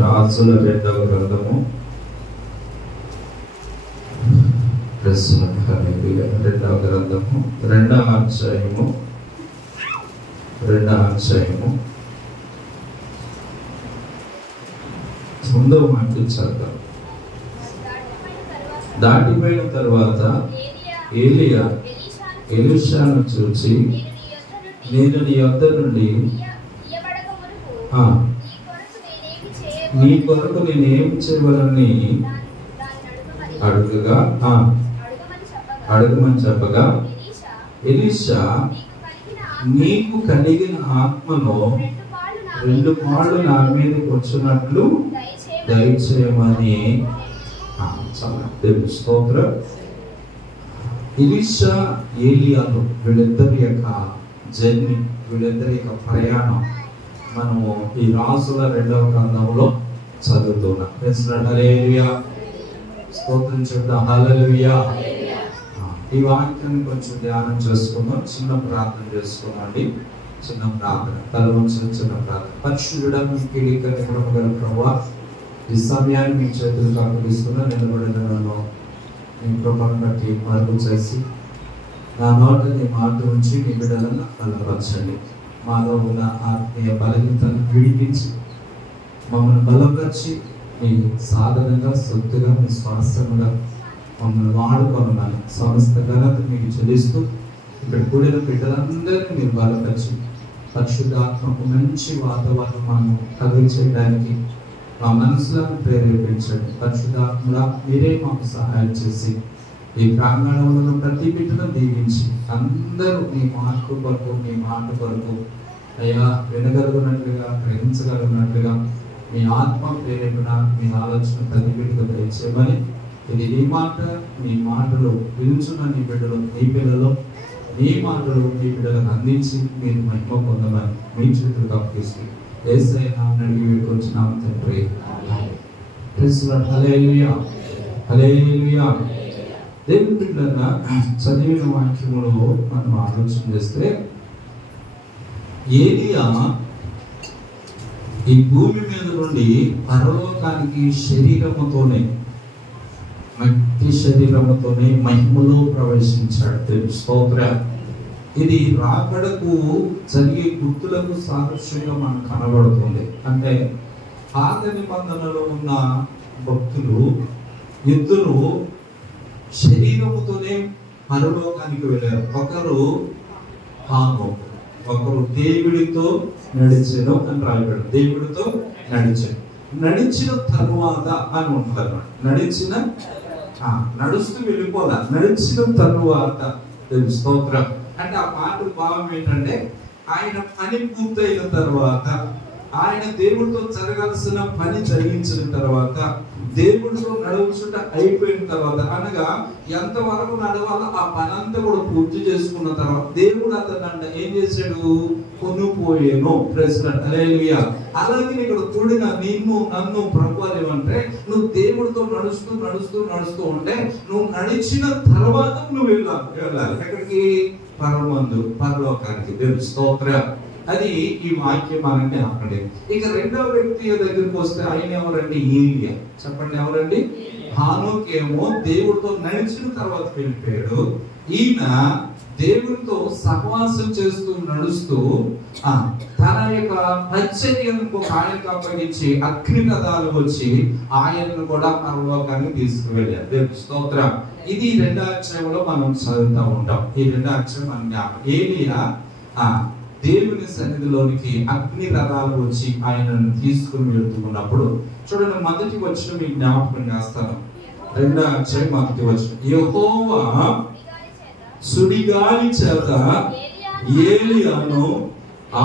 రాజుల రెండవ గ్రంథము రెండవ గ్రంథము రెండవ అధ్యాయము తొమ్మిదవ మాట చదువుతాం. దాటిపోయిన తర్వాత ఏలియా ఎలీషాను చూచి, నేను నీ యొద్ద నుండి నీ కొరకు నేనేం చేయవలని అడుగమని చెప్పగా ఎలీషా, నీకు కలిగిన ఆత్మలో 2 పాళ్ళు నా మీదకి వచ్చినట్లు దయచేయమని. స్తోత్రం. ఎలీషా ఏలియాలు వీళ్ళిద్దరి యొక్క జర్నీ, వీళ్ళిద్దరి యొక్క ప్రయాణం మనము ఈ రాజుల రెండవ గ్రంథంలో చదువుతున్నాం. హల్లెలూయా, స్తోత్రం చెప్తాం. హల్లెలూయా. ఈ వాక్యాన్ని కొంచెం ధ్యానం చేసుకుందాం. చిన్న ప్రార్థన చేసుకున్నాండి. చిన్న ప్రార్థన, తల వంచి చిన్న ప్రార్థన. పరిశుద్ధుడా, మీ కీడికరము గల ప్రభువా, ఈ సమయాన్ని మీ చేతులకు అప్పగిస్తున్నా. నిలబడిన నన్ను మీ కృపను బట్టి మరుగు చేసి నా నోట నీ మాట ఉంచి నీ బిడ్డలను బలపరచండి. మాలో ఉన్న ఆత్మీయ బలహీనతను విడిపించి మమ్మల్ని బలపరిచి మీ సాధనంగా, సొత్తుగా, మీ స్వాస్థ్యముగా మమ్మల్ని వాడుకోనమని సమస్త ఘనత మీకు చెల్లిస్తూ ఇక్కడ కూడిన బిడ్డలందరినీ మీరు బలపరిచి పరిశుద్ధాత్మకు మంచి వాతావరణం మనం కలిగి చేయడానికి మా మనసులను ప్రేరేపించండి. పరిశుద్ధాత్మగా మీరే మాకు సహాయం చేసి ఈ ప్రాంగణంలో ప్రతి బిడ్డను దీవించి అందరూ మీ మార్పు కొరకు, మీ మాట కొరకు అయ్యా వినగలుగునట్లుగా, గ్రహించగలిగినట్లుగా మీ ఆత్మ ప్రేరేపణ, మీ ఆలోచన ప్రతి బిడ్డకు దయచేయమని, ఇది నీ మాట, మీ మాటలు వినుచున్న నీ బిడ్డలు, నీ పిల్లలు నీ మాటలు మీ బిడ్డలకు అందించి మీరు మహిమ పొందమని మీ చేతులకు అప్పగిస్తూ యేసయ్య అడిగి వేడుకొంచున్నాము తండ్రి. హల్లెలూయా, హల్లెలూయా. దేవుని బిడ్డలారా, చదివిన వాక్యములో మనం ఆలోచన చేస్తే ఏలియా ఈ భూమి మీద నుండి పరలోకానికి శరీరముతోనే, మట్టి శరీరముతోనే మహిమలో ప్రవేశించాడు. స్తోత్రం. ఇది రాకడకు జరిగే గుర్తులకు సాదృశ్యంగా మనకు కనబడుతుంది. అంటే పాత నిబంధనలో ఉన్న భక్తులు ఇద్దరు శరీరముతోనే పరలోకానికి వెళ్ళారు. ఒకరు హానోకు, ఒకరు దేవుడితో నడిచెను అని రాయబడు. దేవుడితో నడిచిన తరువాత అని ఉంటారు. నడుస్తూ వెళ్ళిపోదా, నడిచిన తరువాత. స్తోత్రం. అంటే ఆ మాట భావం ఏంటంటే ఆయన పని పూర్తయిన తర్వాత, ఆయన దేవుడితో జరగాల్సిన పని జరిగించిన తర్వాత, దేవుడితో నడుచుట అయిపోయిన తర్వాత, అనగా ఎంతవరకు నడవాలో ఆ పని అంతా కూడా పూర్తి చేసుకున్న తర్వాత దేవుడు అతను ఏం చేశాడు? కొనుపోయేను. హల్లెలూయా. అలాగే ఇక్కడ కూడిన నిన్ను నన్ను ప్రభువు ఏమంటే, నువ్వు దేవుడితో నడుస్తూ ఉంటే నువ్వు నడిచిన తర్వాత నువ్వు వెళ్ళాలి ఎక్కడికి? పరలోకానికి. స్తోత్రం. అది ఈ వాక్యం మనకి అక్కడే. ఇక రెండవ వ్యక్తి దగ్గరికి వస్తే ఆయన ఎవరండి? ఏలియా. చెప్పండి, ఎవరండి? హానోకు ఏమో దేవుడితో నడిచిన తర్వాత వెళ్ళిపోయాడు. ఈయన దేవుడితో సహవాసం చేస్తూ నడుస్తూ తన యొక్క పరిచర్యను ఆయనకు అప్పగించి అగ్ని రథాలు వచ్చి ఆయనను కూడా పరలోకానికి తీసుకువెళ్ళారు. స్తోత్రం. ఇది 2వ అధ్యాయంలో మనం చదువుతూ ఉంటాం. ఈ 2వ అధ్యాయం మన ఏలియా దేవుని సన్నిధిలోనికి అగ్ని రథాలు వచ్చి ఆయనను తీసుకుని వెళ్తున్నప్పుడు చూడండి, మొదటి వచ్చిన మీకు జ్ఞాపకం చేస్తాను. 2వ అధ్యాయం మొదటి వచ్చిన, యెహోవా సుడిగాలి చేత ఏలియాను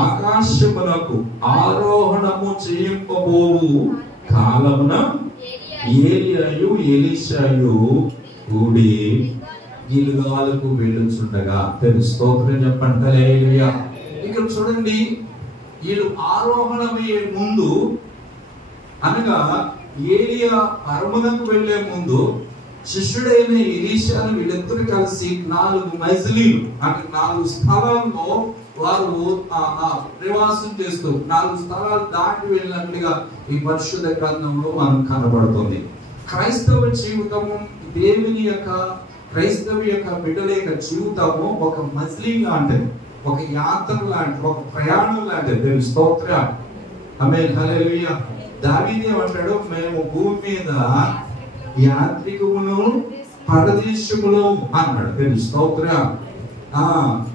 ఆకాశమునకు ఆరోహణము చేయింపబోవు కాలమున ఏలియాయు ఎలీషాయు కూడి గిల్గాలుకు వెళ్ళుచుండగా. స్తోత్రం చెప్పండి. హల్లెలూయా. ఇక్కడ చూడండి, వీళ్ళు ఆరోహణమయ్యే ముందు, అనగా ఏలియా అరమునకు వెళ్లే ముందు శిష్యుడైన ఎలీషాను వీళ్ళిద్దరు కలిసి 4 మజిలీలు అంటే 4 స్థలాల్లో వారు నివాసం చేస్తూ 4 స్థలాలు దాటి వెళ్ళినట్లుగా ఈ పరిశుద్ధ గ్రంథంలో మనం కనబడుతుంది. క్రైస్తవ జీవితము దేవుని యొక్క క్రైస్తవ యొక్క బిడ్డల యొక్క జీవితము ఒక మజిలీ లాంటిది, ఒక యాత్ర లాంటిది, ఒక ప్రయాణం లాంటిది. దేవుని స్తోత్రం. ఆమేన్, హల్లెలూయా. దావీదు ఏమంటాడు, మేము భూమి మీద యాత్రికులను పరదేశములు అన్నాడు. దేవుని స్తోత్రం.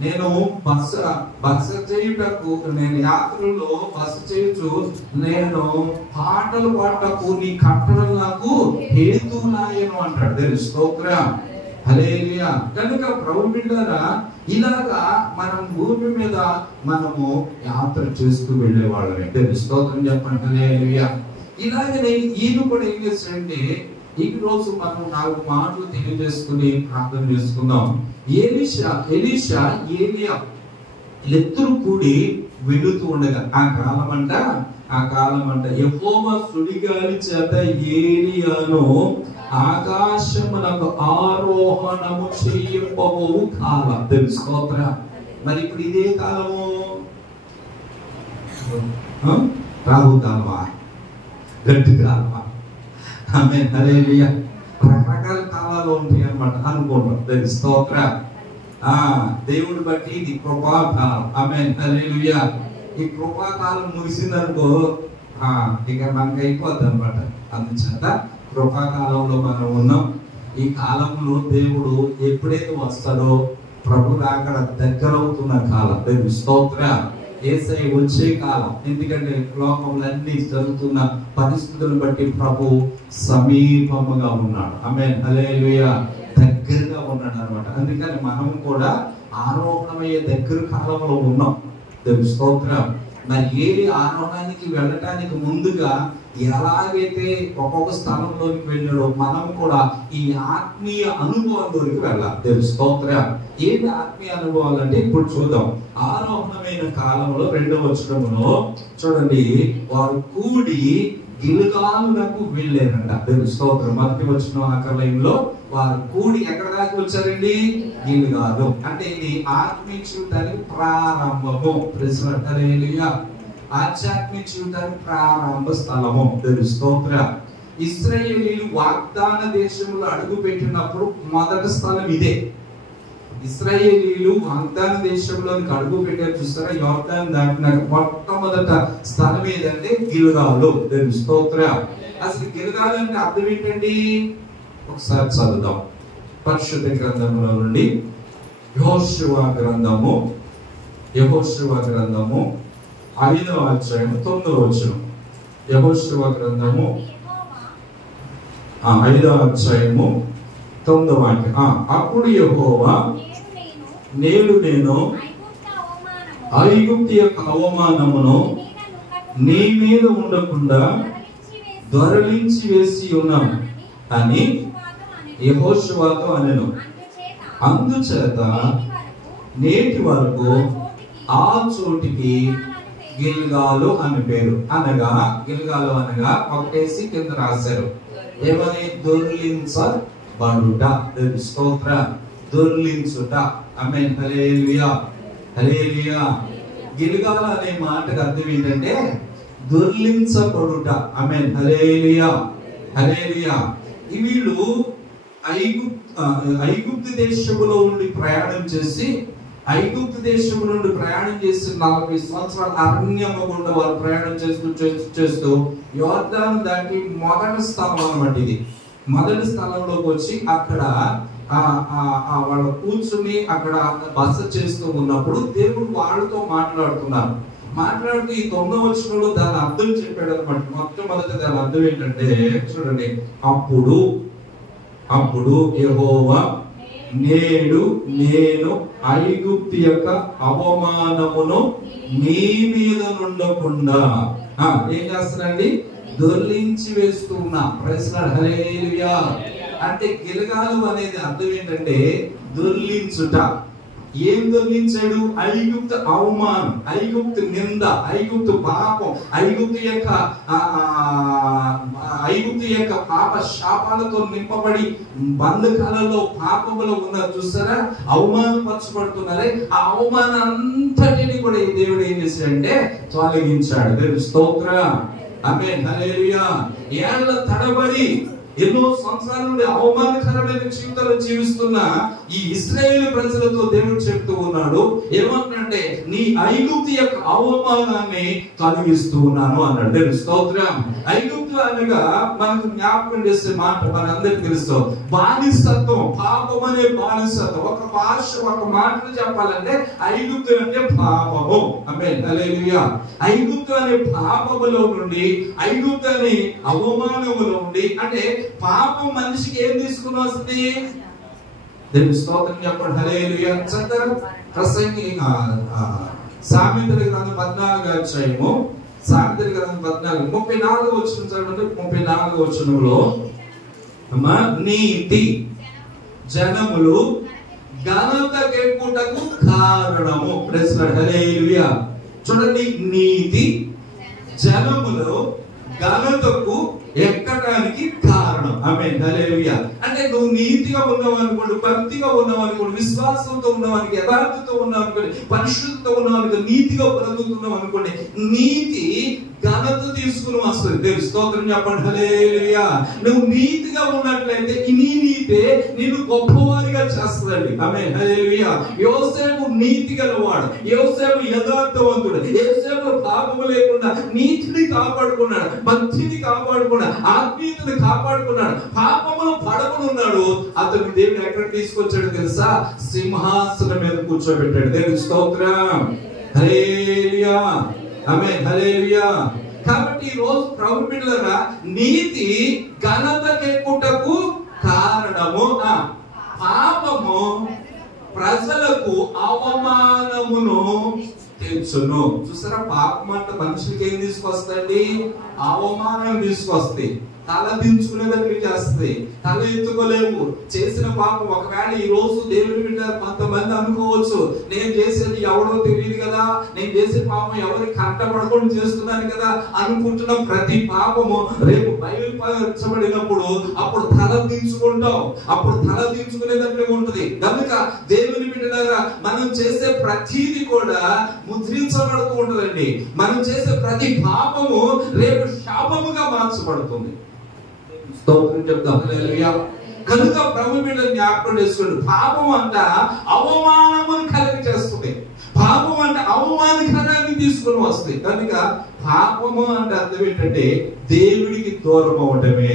నేను బస చేయుటకు, నేను యాత్రలో బస చేయొచ్చు, నేను పాటలు పాడటకు నీ కట్టడం నాకు హేతువులాయను అంటాడు. దేవుని స్తోత్రం. హల్లెలూయా. కనుక ప్రభు బిడ్డలారా, ఇలాగా మనం భూమి మీద మనము యాత్ర చేస్తూ వెళ్ళేవాళ్ళమే. దేవుని స్తోత్రం చెప్పండి. హల్లెలూయా. ఇలాగనే ఈయన కూడా ఏం చేస్తాడంటే, ఈ రోజు మనం 4 మాటలు తెలియజేసుకుని ప్రార్థన చేసుకుందాం. ఎలీషా ఏలియా ఇద్దరు కూడి వెళుతూ ఉండగా ఆ కాలం అంట యెహోవా సుడిగాలి చేత ఏలియాను ఆకాశమునకు ఆరోహణము చేయబోవు కాలం. తెలుసుకోత్రా. మరి ఇప్పుడు ఇదే కాలము రాహుకాలమా, గడ్డి కాలమా? ఆమేన్, హల్లెలూయా. రకరకాల కాలాలు ఉంటాయి అన్నమాట అనుకుంటాం. దేవుని స్తోత్రం. దేవుని బట్టి ఇది కృపాకాలం. ఆమేన్, హల్లెలూయా. ఈ కృపాకాలం ముగిసిందనుకో ఇక మనకి అయిపోద్ది అనమాట. అందుచేత కృపాకాలంలో మనం ఉన్నాం. ఈ కాలంలో దేవుడు ఎప్పుడైతే వస్తాడో ప్రభు అక్కడ దగ్గర అవుతున్న కాలం. దేవుని స్తోత్రం. యేసయ్య వచ్చే కాలం. ఎందుకంటే లోకంలో అన్ని జరుగుతున్న పరిస్థితులను బట్టి ప్రభు సమీపముగా ఉన్నాడు. ఆమేన్, హల్లెలూయా. దగ్గరగా ఉన్నాడు అనమాట. అందుకని మనం కూడా ఆరోహణమయ్యే దగ్గర కాలంలో ఉన్నాం. దేవుని స్తోత్రం. మరి ఏలి ఆరోహణానికి వెళ్ళటానికి ముందుగా ఎలాగైతే ఒక్కొక్క స్థలంలోకి వెళ్ళాడో మనం కూడా ఈ ఆత్మీయ అనుభవంలోకి వెళ్ళాలి. దేవుని స్తోత్రం. ఏంటి ఆత్మీయ అనుభవాలు అంటే ఇప్పుడు చూద్దాం. ఆరోహణమైన కాలంలో 2వ వచనంలో చూడండి, వారు కూడి గిల్గాలునకు వెళ్ళారంట. దేవుని స్తోత్రం. మొదటి వచనం ఆఖరిలో వారు కూడి ఎక్కడ దాకా వచ్చారండి? గిల్గాలు. అంటే ఇది ఆత్మీయ జీవితానికి ప్రారంభము. హల్లెలూయా. ఆధ్యాత్మిక జీవితానికి ప్రారంభ స్థలము. దేవుని స్తోత్రం. ఇశ్రాయేలీయులు వాగ్దాన దేశంలో అడుగు పెట్టినప్పుడు మొదటి స్థలం ఇదే. ఇశ్రాయేలీయులు వాగ్దాన దేశంలోకి అడుగు పెట్టారు చూస్తారా, యోర్దాను దాటిన మొట్టమొదట స్థలం ఏదంటే గిల్గాలు. దేవుని స్తోత్రం. అసలు గిల్గాలు అంటే అర్థం ఏంటండి? ఒకసారి చదువుదాం. పరిశుద్ధ గ్రంథంలో నుండి యెహోషువ గ్రంథము 5వ అధ్యాయం 9వ వచనం. యెహోషువ గ్రంథము 5వ అధ్యాయము 9వ వాక్యం. అప్పుడు యెహోవా, నేను ఐగుప్తు యొక్క అవమానమును నీ మీద ఉండకుండా దొరలించి వేసి ఉన్నాను అని యెహోషువతో అనెను. అందుచేత నేటి వరకు ఆ చోటికి గిల్గాలు అని పేరు. అనగా గిల్గాలు అనగా ఒకటేసి కింద రాశారు ఏమని? దొర్లించబడుట. స్తోత్రం. దొర్లించుట. ఆమేన్, హల్లెలూయా. హల్లెలూయా. గిల్గాలు అనే మాటకు అర్థం ఏంటంటే దొర్లించబడుట. ఆమేన్, హల్లెలూయా. హల్లెలూయా. వీళ్ళు ఐగుప్తు దేశములో నుండి ప్రయాణం చేసి 40 సంవత్సరాల అరణ్యము గుండా వారు ప్రయాణం చేస్తూ యోర్దాను దాటి మొదటి స్థలం అన్నమాట. ఇది మొదటి స్థలంలోకి వచ్చి అక్కడ వాళ్ళు కూర్చుని అక్కడ బస చేస్తూ ఉన్నప్పుడు దేవుడు వాళ్ళతో మాట్లాడుతూ ఈ 9వ వచనంలో దాని అర్థం చెప్పాడు అనమాట. మొట్టమొదటి దాని అర్థం ఏంటంటే చూడండి, అప్పుడు యెహోవా, నేను ఐగుప్తు యొక్క అవమానమును మీ మీద ఉండకుండా ఏం చేస్తానండి? దొర్లించి వేస్తున్నా. Praise Lord. హల్లెలూయా. అంటే గిల్గాలు అనేది అర్థం ఏంటంటే దొర్లించుట. ఏం దొంగిలించాడు? ఐగుప్తు అవమానం, ఐగుప్తు నింద, ఐగుప్తు పాపం, ఐగుప్తు యొక్క పాప శాపాలతో నింపబడి బంధకాలలో పాపములో ఉన్నారు చూస్తారా, అవమానపరచబడుతున్నారే. ఆ అవమానం అంతటిని కూడా ఈ దేవుడు ఏం చేశాడంటే తొలగించాడు. దేవుని స్తోత్రం. ఆమేన్, హల్లెలూయా. ఏళ్ల తడబడి ఎన్నో సంవత్సరాల నుండి అవమానకరమైన జీవితాలు జీవిస్తున్న ఈ ఇశ్రాయేలు ప్రజలతో దేవుడు చెప్తూ ఉన్నాడు, ఏమంటే నీ ఐగుప్తు యొక్క అవమానాన్ని తొలగిస్తూ ఉన్నాను అన్నాడు. దేవుని స్తోత్రం. ఐగుప్తు అనగా మనకు జ్ఞాపకం చేసే మాట మనందరికీ తెలుసు, బానిసత్వం, పాపం అనే బానిసత్వం. ఒక భాష, ఒక మాటలు చెప్పాలంటే ఐగుప్తు అంటే పాపము. ఆమేన్, హల్లెలూయా. ఐగుప్తు అనే పాపములో నుండి, ఐగుప్తు అనే అవమానములో నుండి, అంటే పాపం మనిషికి ఏం తీసుకుని వస్తుంది? దేవుని స్తోత్రం చెప్పండి, హల్లెలూయా. చక్కగా ప్రసంగి సామెతల గ్రంథం 14వ అధ్యాయము, సామెతల గ్రంథం 14 34వ వచనం చదవండి. 34వ వచనంలో నీతి జనములు ఘనతకెక్కుటకు కారణము. ప్రైజ్ లార్డ్, హల్లెలూయా. చూడండి, నీతి జనములు ఘనతకు ఎక్కడానికి కారణం. ఆమేన్, హల్లెలూయా. అంటే నువ్వు నీతిగా ఉన్నావు అనుకోండి, భక్తిగా ఉన్నావు అనుకోండి, విశ్వాసంతో ఉన్నావు, యథార్థతో ఉన్నావు అనుకోండి, పరిశుద్ధతో ఉన్నావు అనుకోండి, నీతిగా బ్రతుకుతున్నావు అనుకోండి, నీతి ఘనత తీసుకుని వస్తుంది. దేవుని స్తోత్రం చెప్పండి, హల్లెలూయా. నువ్వు నీతిగా ఉన్నట్లయితే నీ నీతే నిన్ను గొప్పవారిగా చేస్తుందండి. ఆమేన్, హల్లెలూయా. యోసేపు నీతి గలవాడు, యోసేపు యథార్థవంతుడు, యోసేపు పాపము లేకుండా నీతిని కాపాడుకున్నాడు, భక్తిని కాపాడుకున్నాడు, ఆత్మీయతను కాపాడుకున్నాడు, పాపములో పడకున్నాడు. అతను దేవుడు ఎక్కడ తీసుకొచ్చాడు తెలుసా? సింహాసనం మీద కూర్చోబెట్టాడు. దేవుని స్తోత్రం, హల్లెలూయా. ఆమేన్, హల్లెలూయా. కాబట్టి ఈ రోజు ప్రభు బిడ్డలారా, నీతి ఘనతకెక్కుటకు కారణము, పాపము ప్రజలకు అవమానమును తెచ్చును. చూసారా, పాపం అంటే మనుషులకి ఏం తీసుకొస్తుంది? అవమానం తీసుకొస్తాయి. తల దించుకునేటట్లు చేస్తుంది, తల ఎత్తుకోలేవు. చేసిన పాపం ఒకవేళ ఈ రోజు దేవుని బిడ్డ కొంతమంది అనుకోవచ్చు, నేను చేసేది ఎవడో తెలియదు కదా, నేను చేసే పాపం ఎవరికి కంటపడకుండా చేస్తున్నాను కదా అనుకుంటున్న ప్రతి పాపము రేపు బయలుపరచబడినప్పుడు అప్పుడు తల దించుకుంటాం, అప్పుడు తల దించుకునేటట్లు ఉంటుంది. కనుక దేవుని బిడ్డలారా, మనం చేసే ప్రతిది కూడా ముద్రించబడుతూ ఉంటుందండి. మనం చేసే ప్రతి పాపము రేపు శాపముగా మార్చబడుతుంది. స్తోత్రం చెప్తాం, హల్లెలూయా. కనుక ప్రభు మీద జ్ఞాపకం చేసుకోండి, పాపం అంట అవమానమును కలిగి చేస్తుంది, పాపం అంటే అవమానకరాన్ని తీసుకుని వస్తాయి. కనుక పాపము అంటే అర్థం ఏంటంటే దేవుడికి దూరం అవటమే,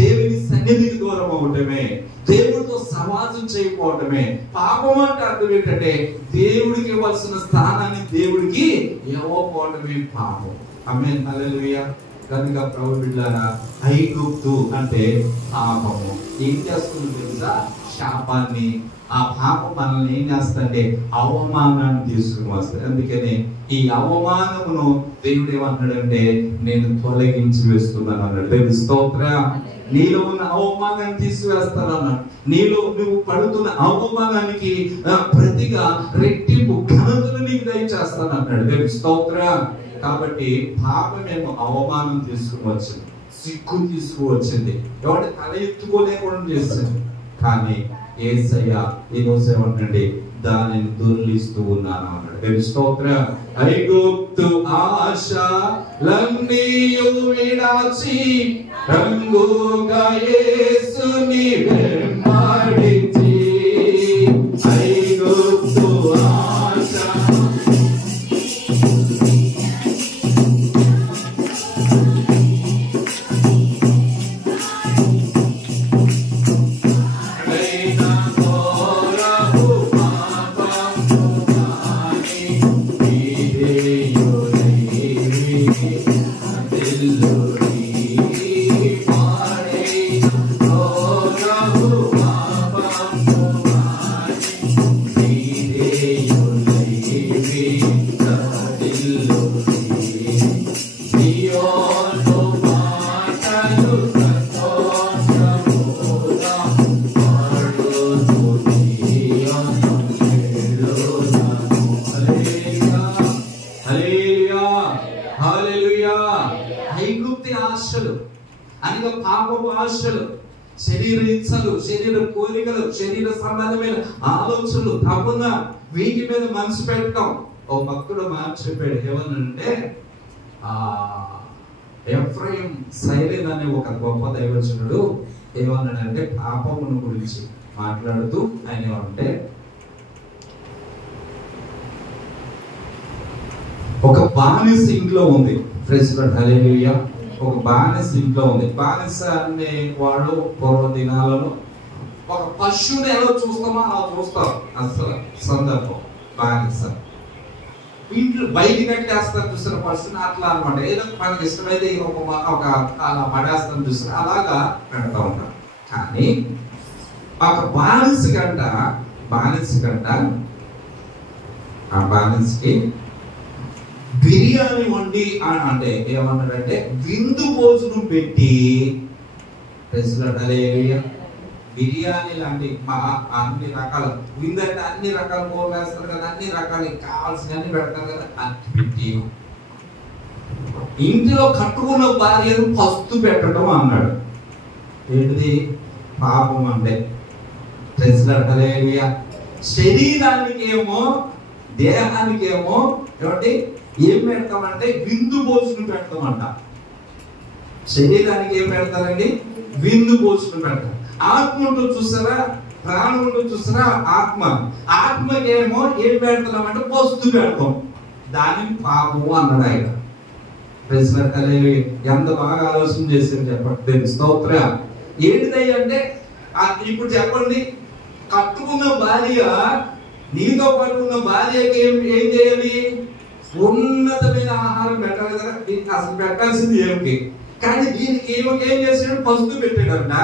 దేవుని సన్నిధికి దూరం అవటమే, దేవుడితో సమాజం చేయకపోవటమే. పాపం అంటే అర్థం ఏంటంటే దేవుడికి ఇవ్వాల్సిన స్థానాన్ని దేవుడికి ఇవ్వకపోవటమే పాపం. ఆమేన్, హల్లెలూయా. కనుక ప్రభు బిడ్డలారా, ఐగుప్తు అంటే పాపము ఏం చేస్తుంది తెలుసా? శాపాన్ని. ఆ పాపం మనల్ని ఏం చేస్తుందంటే అవమానాన్ని తీసుకుని వస్తుంది. అందుకని ఈ అవమానమును దేవుడు ఏమన్నాడంటే నేను తొలగించి వేస్తున్నాను అన్నాడు. దేవుని స్తోత్రం. నీలో ఉన్న అవమానాన్ని తీసివేస్తాను అన్నాడు. నీలో నువ్వు పడుతున్న అవమానానికి ప్రతిగా రెట్టింపు ఘనతను నీకు దయచేస్తాను అన్నాడు. దేవుని స్తోత్రం. కాబట్టి పాపమేమో అవమానం తీసుకుని వచ్చింది, సిగ్గు తీసుకువచ్చింది, ఎవరి తల ఎత్తుకోలేకుండా చేసింది. కానీ యేసయ్య ఈ రోజు ఏమంటే దానిని దొర్లిస్తూ ఉన్నాను అన్నాడు. దేవుని స్తోత్రం. ఐగుప్తు ఆశలన్నీ విడాచి రంగుగా యేసుని వెంబడించి, ఐగుప్తు ఆశ ఐగుప్తి ఆశలు, అనగా పాపపు ఆశలు, శరీర ఇచ్చలు, శరీర కోరికలు, శరీర సంబంధమైన ఆలోచనలు, తపన, వీటి మీద మనసు పెట్టడం. ఓ భక్తుడు మాట చెప్పాడు ఏమనంటే, ఎఫ్రాయిం సైలెన్ అనే ఒక గొప్ప దైవజనుడు ఏమన్నాడంటే పాపమును గురించి మాట్లాడుతూ ఆయన ఏమంటే, ఒక బానిస ఇంట్లో ఉంది. ప్రైజ్ లార్డ్, హల్లెలూయా. ఒక బానిస ఇంట్లో ఉంది. బానిస అనే వాడు పూర్వ దినాలలో ఒక పశువుని ఎలా చూస్తామో అలా చూస్తారు. అసలు సందర్భం బానిస ఇంట్లో బయటికి కట్టేస్తారు చూసిన పశువుని, అట్లా అనమాట. ఏదో మనకి ఇష్టమైతే ఒక అలా పడేస్తాను చూసిన అలాగా పెడతా ఉంటారు. కానీ ఒక బానిస కంట ఆ బానిసకి బిర్యానీ వండి అంటే ఏమన్నాడంటే విందు భోజనం పెట్టి, బిర్యానీ లాంటి అన్ని రకాల విందు అంటే అన్ని రకాల కూరలు వేస్తారు కదా, అన్ని రకాల కావాల్సినవన్నీ పెడతారు కదా, అన్ని పెట్టి ఇంట్లో కట్టుకున్న భార్యను పస్తు పెట్టడం అన్నాడు. ఏంటిది? పాపం అంటే. శరీరానికి ఏమో దేహానికి ఏమో ఏమంటే ఏం పెడతామంటే విందు భోజనం పెడతామంట. శరీరానికి ఏం పెడతారండి? విందు భోజనం పెడతాం. ఆత్మ ఉంటుంది చూసారా, ప్రాణం ఉంటుంది చూసారా, ఆత్మకి ఏమో ఏం పెడతామంటే పస్తు పెడతాం. దానికి పాపము అన్నాడు ఆయన. ఎంత బాగా ఆలోచన చేశారు చెప్పండి. స్తోత్ర. ఏంటిదై అంటే ఇప్పుడు చెప్పండి, కట్టుకున్న భార్య, నీతో పాటు ఉన్న భార్యకి ఏం చేయాలి? ఉన్నతమైన ఆహారం పెట్టాలి కదా. దీనికి అసలు పెట్టాల్సింది ఏమిటి? కానీ దీనికి ఏం చేసాడు? పసుపు పెట్టాడంట.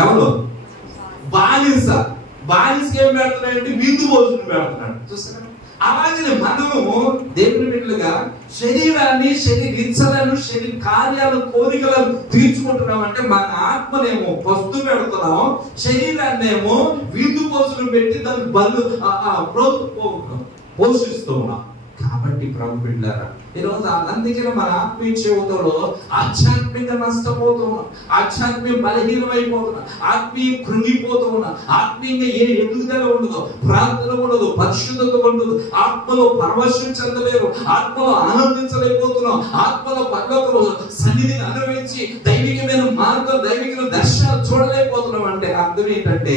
ఎవరు? బానిసకి ఏం పెడుతున్నాడంటే విందు భోజనం పెడుతున్నాడు. చూస్తారా? అలాగే మనము దేవుని బిడ్డలుగా శరీరాన్ని, శరీర ఇచ్చలను, శరీర కార్యాలు, కోరికలను తీర్చుకుంటున్నామంటే మన ఆత్మనేమో పస్తు పెడుతున్నాం, శరీరాన్ని ఏమో విందు భోజనం పెట్టి దాన్ని పోషిస్తూ ఉన్నాం. కాబట్టి ప్రభు బిడ్డలారా, ఈరోజు అందుకే మన ఆత్మీయ జీవితంలో ఆధ్యాత్మిక నష్టపోతున్నాం, ఆధ్యాత్మిక బలహీనమైపోతున్నాం, ఆత్మీయ కృంగిపోతున్నాం, ఆత్మీయంగా ఏ ఎదుగుదల ఉండదు, ప్రార్థన ఉండదు, పరిశుద్ధత ఉండదు, ఆత్మలో పరవశం చెందలేరు, ఆత్మలో ఆనందించలేకపోతున్నాం, ఆత్మలో పరలోకము సన్నిధిని అనుభవించి దైవికమైన మార్గం, దైవికమైన దర్శనాలు చూడలేకపోతున్నాం. అంటే అర్థం ఏంటంటే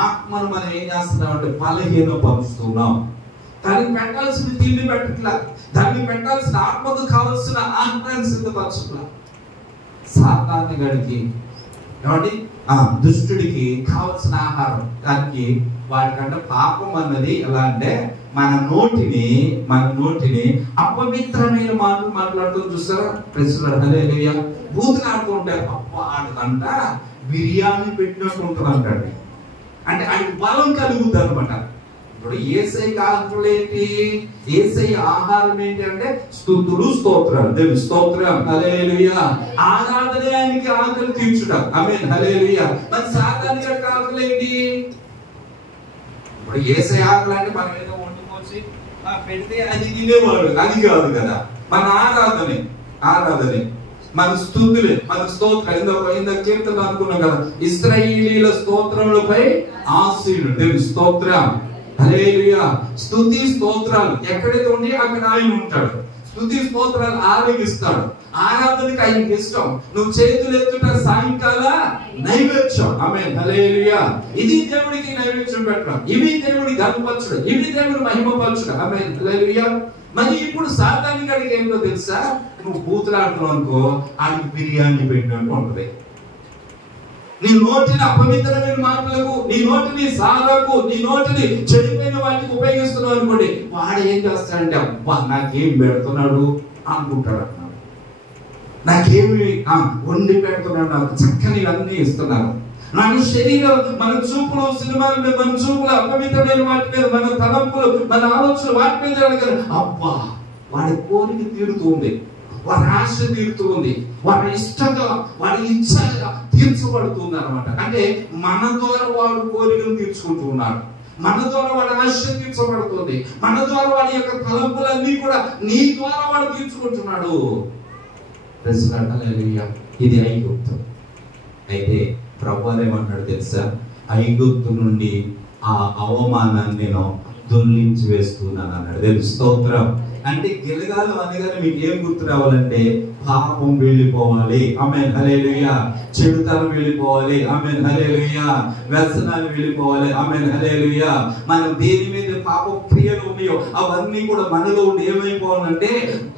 ఆత్మను మనం ఏం చేస్తున్నాం అంటే బలహీనపరుస్తున్నాం. దానికి పెట్టాల్సిన తిండి పెట్టట్లా, దానికి పెట్టాల్సిన ఆత్మకు కావాల్సిన ఆహారాన్ని సిద్ధపరచట్లా. సాతాను గడికి కాబట్టి దుష్టుడికి కావలసిన ఆహారం, దానికి వాటికంటే పాపం అన్నది ఎలా అంటే మన నోటిని అపవిత్రమైన మాటలు మాట్లాడుతూ చూస్తారా? హల్లెలూయా. బూతులు ఆడుతూ ఉంటారు. ఆడకంట బిర్యానీ పెట్టినట్టు ఉంటుంది అంటాడు. అంటే ఆయన బలం కలుగుతుంది అనమాట. ఇప్పుడు యేసయ్య ఆహారం ఏంటి? యేసయ్య ఆహారం ఏంటి అంటే స్తుతులు, స్తోత్రాలు. దేవుని స్తోత్రం, హల్లెలూయా. ఆరాధనే ఆయనకి ఆకలి తీర్చుట. ఆమేన్, హల్లెలూయా. మరి సాతానుకి ఆకలి ఏంటి? ఇప్పుడు యేసయ్య ఆకలి అంటే మనం ఏదో వండుకోసి పెడితే అది తినేవాడు, అది కాదు కదా. మన ఆరాధనే మన స్తుతులే, మన స్తోత్రం. ఇందాక కీర్తన అనుకున్నాం కదా, ఇశ్రాయేలీయుల స్తోత్రములపై ఆసీనుడు. దేవుని స్తోత్రం, హల్లెలూయా. స్తుతి స్తోత్రాలు ఎక్కడైతే ఉండి అక్కడ ఆయన ఉంటాడు. స్తుతి స్తోత్రాలు ఆరగిస్తాడు. ఆరాధనకి ఆయనకి ఇష్టం. నువ్వు చేతులు ఎత్తుట సాయంకాల నైవేద్యం. ఆమేన్, హల్లెలూయా. ఇది దేవుడికి నైవేద్యం పెట్టడం, ఇవి దేవుడి ఘనపరచడం, ఇవి దేవుడి మహిమపరచడం. ఆమేన్, హల్లెలూయా. మరి ఇప్పుడు సాతానుకి అడిగి ఏంటో తెలుసా? నువ్వు బూతులాడుతున్నావు అనుకో, ఆయనకి బిర్యానీ పెట్టినట్టు ఉంటది. నీ నోటిని అపవిత్రమైన మాటలకు, నీ నోటిని సాలకు, నీ నోటిని చెడిపోయిన వాటికి ఉపయోగిస్తున్నావు అనుకోండి, వాడు ఏం చేస్తాడంటే అబ్బా నాకేం పెడుతున్నాడు అనుకుంటాడు. నాకేమి వండి పెడుతున్నాడు, నాకు చక్కని అన్ని ఇస్తున్నారు. నాకు శరీరం, మన చూపులు, సినిమాల మీద, మన చూపులు అపవిత్రమైన వాటి మీద, మన తలంపులు, మన ఆలోచనలు వాటి మీద అడగారు. అబ్బా వాడి కోరిక తీరుతుంది, వారి ఆశ తీరుతుంది, వారి ఇష్టంగా, వారి ఇచ్చగా తీర్చబడుతుంది అనమాట. అంటే మన ద్వారా వాడు కోరికలు తీర్చుకుంటూ ఉన్నాడు. మన ద్వారా వాడి ఆశ తీర్చబడుతుంది. మన ద్వారా వాడి యొక్క తలంపులన్నీ కూడా నీ ద్వారా వాడు తీర్చుకుంటున్నాడు. ఇది ఐగుప్తు. అయితే ప్రభువు ఏమన్నాడు తెలుసా? ఐగుప్తు నుండి ఆ అవమానాన్ని నేను దొర్లించి వేస్తున్నాను అన్నాడు. తెలుసు స్తోత్రం. అంటే గిలగాలు అనగానే మీకు ఏం గుర్తు రావాలంటే పాపం వెళ్ళిపోవాలి, ఆమేన్ హల్లెలూయా. చెడుతనం వెళ్ళిపోవాలి, ఆమేన్ హల్లెలూయా. వ్యసనాలు వెళ్ళిపోవాలి, ఆమేన్ హల్లెలూయా. మనం దేని మీద పాప క్రియలు ఉన్నాయో అవన్నీ కూడా మనలో ఉండి ఏమైపోవాలంటే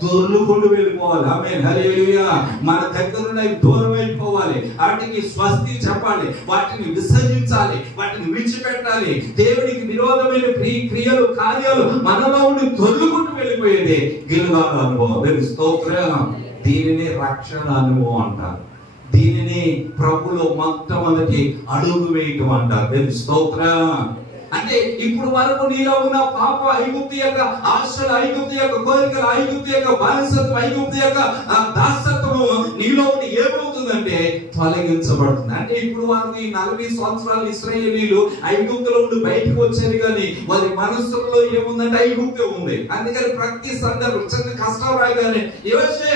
దొర్లుకుంటూ వెళ్ళిపోవాలి, ఆమేన్ హల్లెలూయా. మన దగ్గర ఉన్నవి దూరం అయిపోవాలి, వాటికి స్వస్తి చెప్పాలి, వాటిని విసర్జించాలి, వాటిని విడిచిపెట్టాలి. దేవునికి విరోధమైన క్రియలు కార్యాలు మనలో ఉండి దొర్లుకుంటూ వెళ్ళిపోయేది గిల్గాలు అనుభవం. స్తోత్రం. దీనిని రక్షణ అనుభవం అంటారు. దీనిని ప్రభులో మొట్టమొదటి అడుగు వేయటం అంటారు. స్తోత్రం. అంటే ఇప్పుడు వరకు నీలో ఉన్న పాప, ఐగుప్తు యొక్క ఆశలు, ఐగుప్తు యొక్క కోరికలు, ఐగుప్తు యొక్క బానిసత్వం, ఐగుప్తు యొక్క దాసత్వము నీలో ఉండి ఏమవుతుందంటే తొలగించబడుతుంది. అంటే ఇప్పుడు వారు ఈ 40 సంవత్సరాలు ఇశ్రాయేలీలు ఐగుప్తులో ఉండి బయటకు వచ్చారు, కానీ వారి మనస్సులో ఏముందంటే ఐగుప్తే ఉంది. అందుకని ప్రతి సందర్భం చిన్న కష్టం రాయగానే యోషే,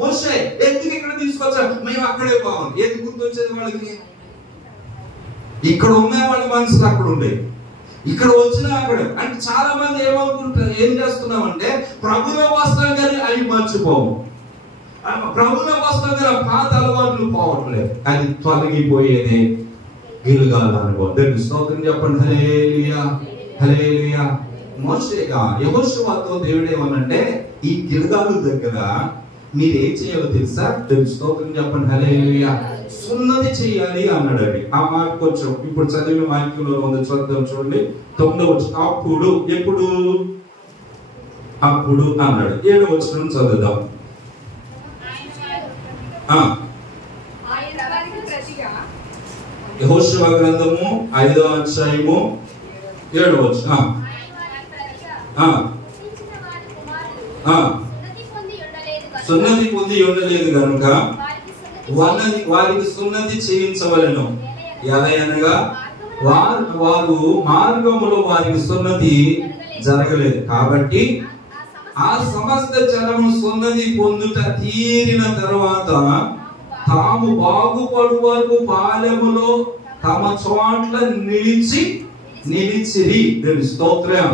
మోషే ఎందుకు ఇక్కడ తీసుకొచ్చా, మేము అక్కడే బాగుంది. ఏది గుర్తొచ్చేది వాళ్ళకి? ఇక్కడ ఉన్న వాళ్ళ మనసులు అక్కడ ఉండే, ఇక్కడ వచ్చినా అక్కడ. అంటే చాలా మంది ఏమనుకుంటారు, ఏం చేస్తున్నామంటే ప్రభులో వస్తాం కానీ అవి మర్చిపోము, ప్రభులో వస్తాం కానీ పాత అలవాట్లు పోవట్లేదు. అది తొలగిపోయేది గిల్గాలు అనుభవం. దేవుని స్తోత్రం చెప్పండి. హల్లెలూయా, హల్లెలూయా. మోషేగా యెహోషువతో దేవుడు ఏమనంటే ఈ గిల్గాలు దగ్గర మీరు ఏం చేయాలో తెలుసా? దేవుని స్తోత్రం చెప్పండి. హల్లెలూయా. సున్నతి చేయాలి అన్నాడు. అది ఆ మాట కొంచెం ఇప్పుడు చదివిన వాక్యంలో ఉంది, చూద్దాం చూడండి. 9వ వచనం. అప్పుడు, ఎప్పుడు? అప్పుడు అన్నాడు. 7వ వచనం చదువుదాం. యెహోషువ గ్రంథము 5వ అధ్యాయము 7వ వచనం. సున్నతి పొంది ఉండలేదు కనుక వారికి సున్నతి చేయించవలెను. ఎలయనగా వారు మార్గములో వారికి సున్నతి జరగలేదు కాబట్టి ఆ సమస్త జనము సున్నతి పొందుట తీరిన తరువాత తాము బాగుపడు వరకు పాలెములో తమ చోట్ల నిలిచిరి. స్తోత్రం.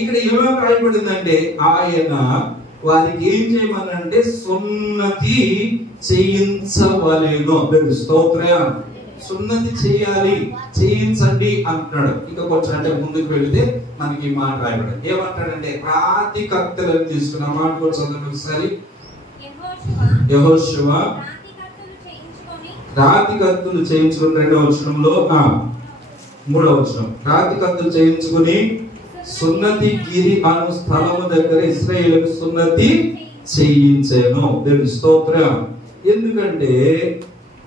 ఇక్కడ ఏమేమి రాయబడిందంటే ఆయన వారికి ఏం చేయమనంటే సున్నతి చేయించవలేను. స్తోత్రం. సున్నతి చేయాలి, చేయించండి అంటున్నాడు. ఇంకా కొంచెం అంటే ముందుకు వెళితే మనకి మాట రాయబడింది. ఏమంటాడంటే రాతి కత్తెలను తీసుకున్న మాట కూడా చదవండి ఒకసారి. యెహోషువ రాతి కత్తులు చేయించుకుని 2వ వచనంలో 3వ వచనం. రాతి కత్తులు చేయించుకుని సున్నతి గిరి అను స్థలము దగ్గర ఇశ్రాయేలుకు సున్నతి చేయించెను. దేవుని స్తోత్రం. ఎందుకంటే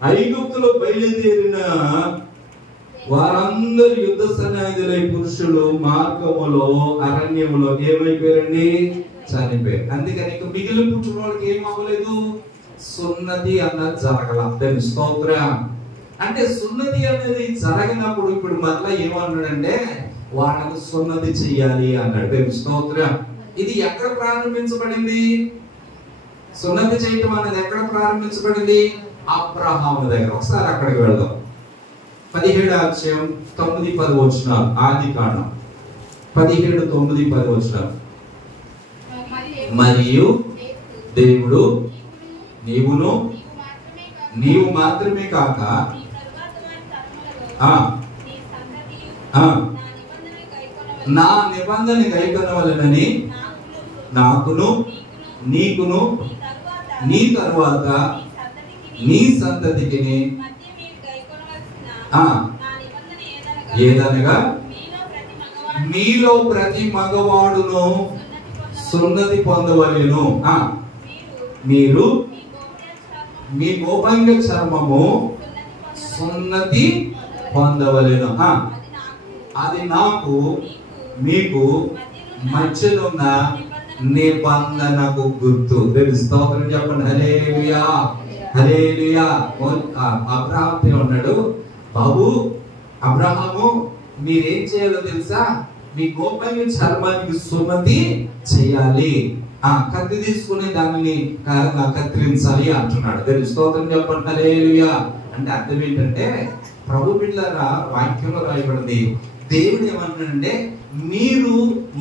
ఐగుప్తులో బయలుదేరిన వారందరూ యుద్ధ సన్నాయులై పురుషులు మార్గములో అరణ్యములో ఏమైపోయారండి? చనిపోయారు. అందుకని ఇక మిగిలిన పుట్టిన వాళ్ళకి ఏం అవ్వలేదు, సున్నతి అన్నది జరగల. దేవుని స్తోత్రం. అంటే సున్నతి అనేది జరగనప్పుడు ఇప్పుడు మరలా ఏమన్నాడంటే వాళ్ళకు సున్నతి చెయ్యాలి అన్నాడు. దేవుని స్తోత్రం. ఇది ఎక్కడ ప్రారంభించబడింది? సున్నతి చేయటం అనేది ఎక్కడ ప్రారంభించబడింది? అబ్రహాము దగ్గర. ఒకసారి అక్కడికి వెళ్దాం. 17వ అధ్యాయం 9-10 వచనాలు. ఆదికాండం 17:9-10 వచనాలు. మరియు దేవుడు నీవు మాత్రమే కాక నా నిబంధన గైకొనవలెనని నాకును నీకును నీ తరువాత నీ సంతతికి ఏదనగా మీలో ప్రతి మగవాడును సున్నతి పొందవలెను. మీరు మీ గోపంగ చర్మము సున్నతి పొందవలెను. అది నాకు మీకు మధ్యనున్న నిబంధనకు గుర్తు. స్తోత్రం చెప్పండి. హల్లెలూయా, హల్లెలూయా. అబ్రహాముతో ఉన్నాడు, బాబు అబ్రహాము మీరేం చేయాలో తెలుసా? మీ గోపన్య చర్మానికి సున్నతి చేయాలి. కత్తి తీసుకుని దానిని కత్తిరించాలి అంటున్నాడు. దేవుని స్తోత్రం చెప్పండి. హల్లెలూయా. అంటే అర్థం ఏంటంటే, ప్రభు బిడ్డలారా, వాక్యంలో రాయబడింది, దేవుడు ఏమన్నాడంటే, మీరు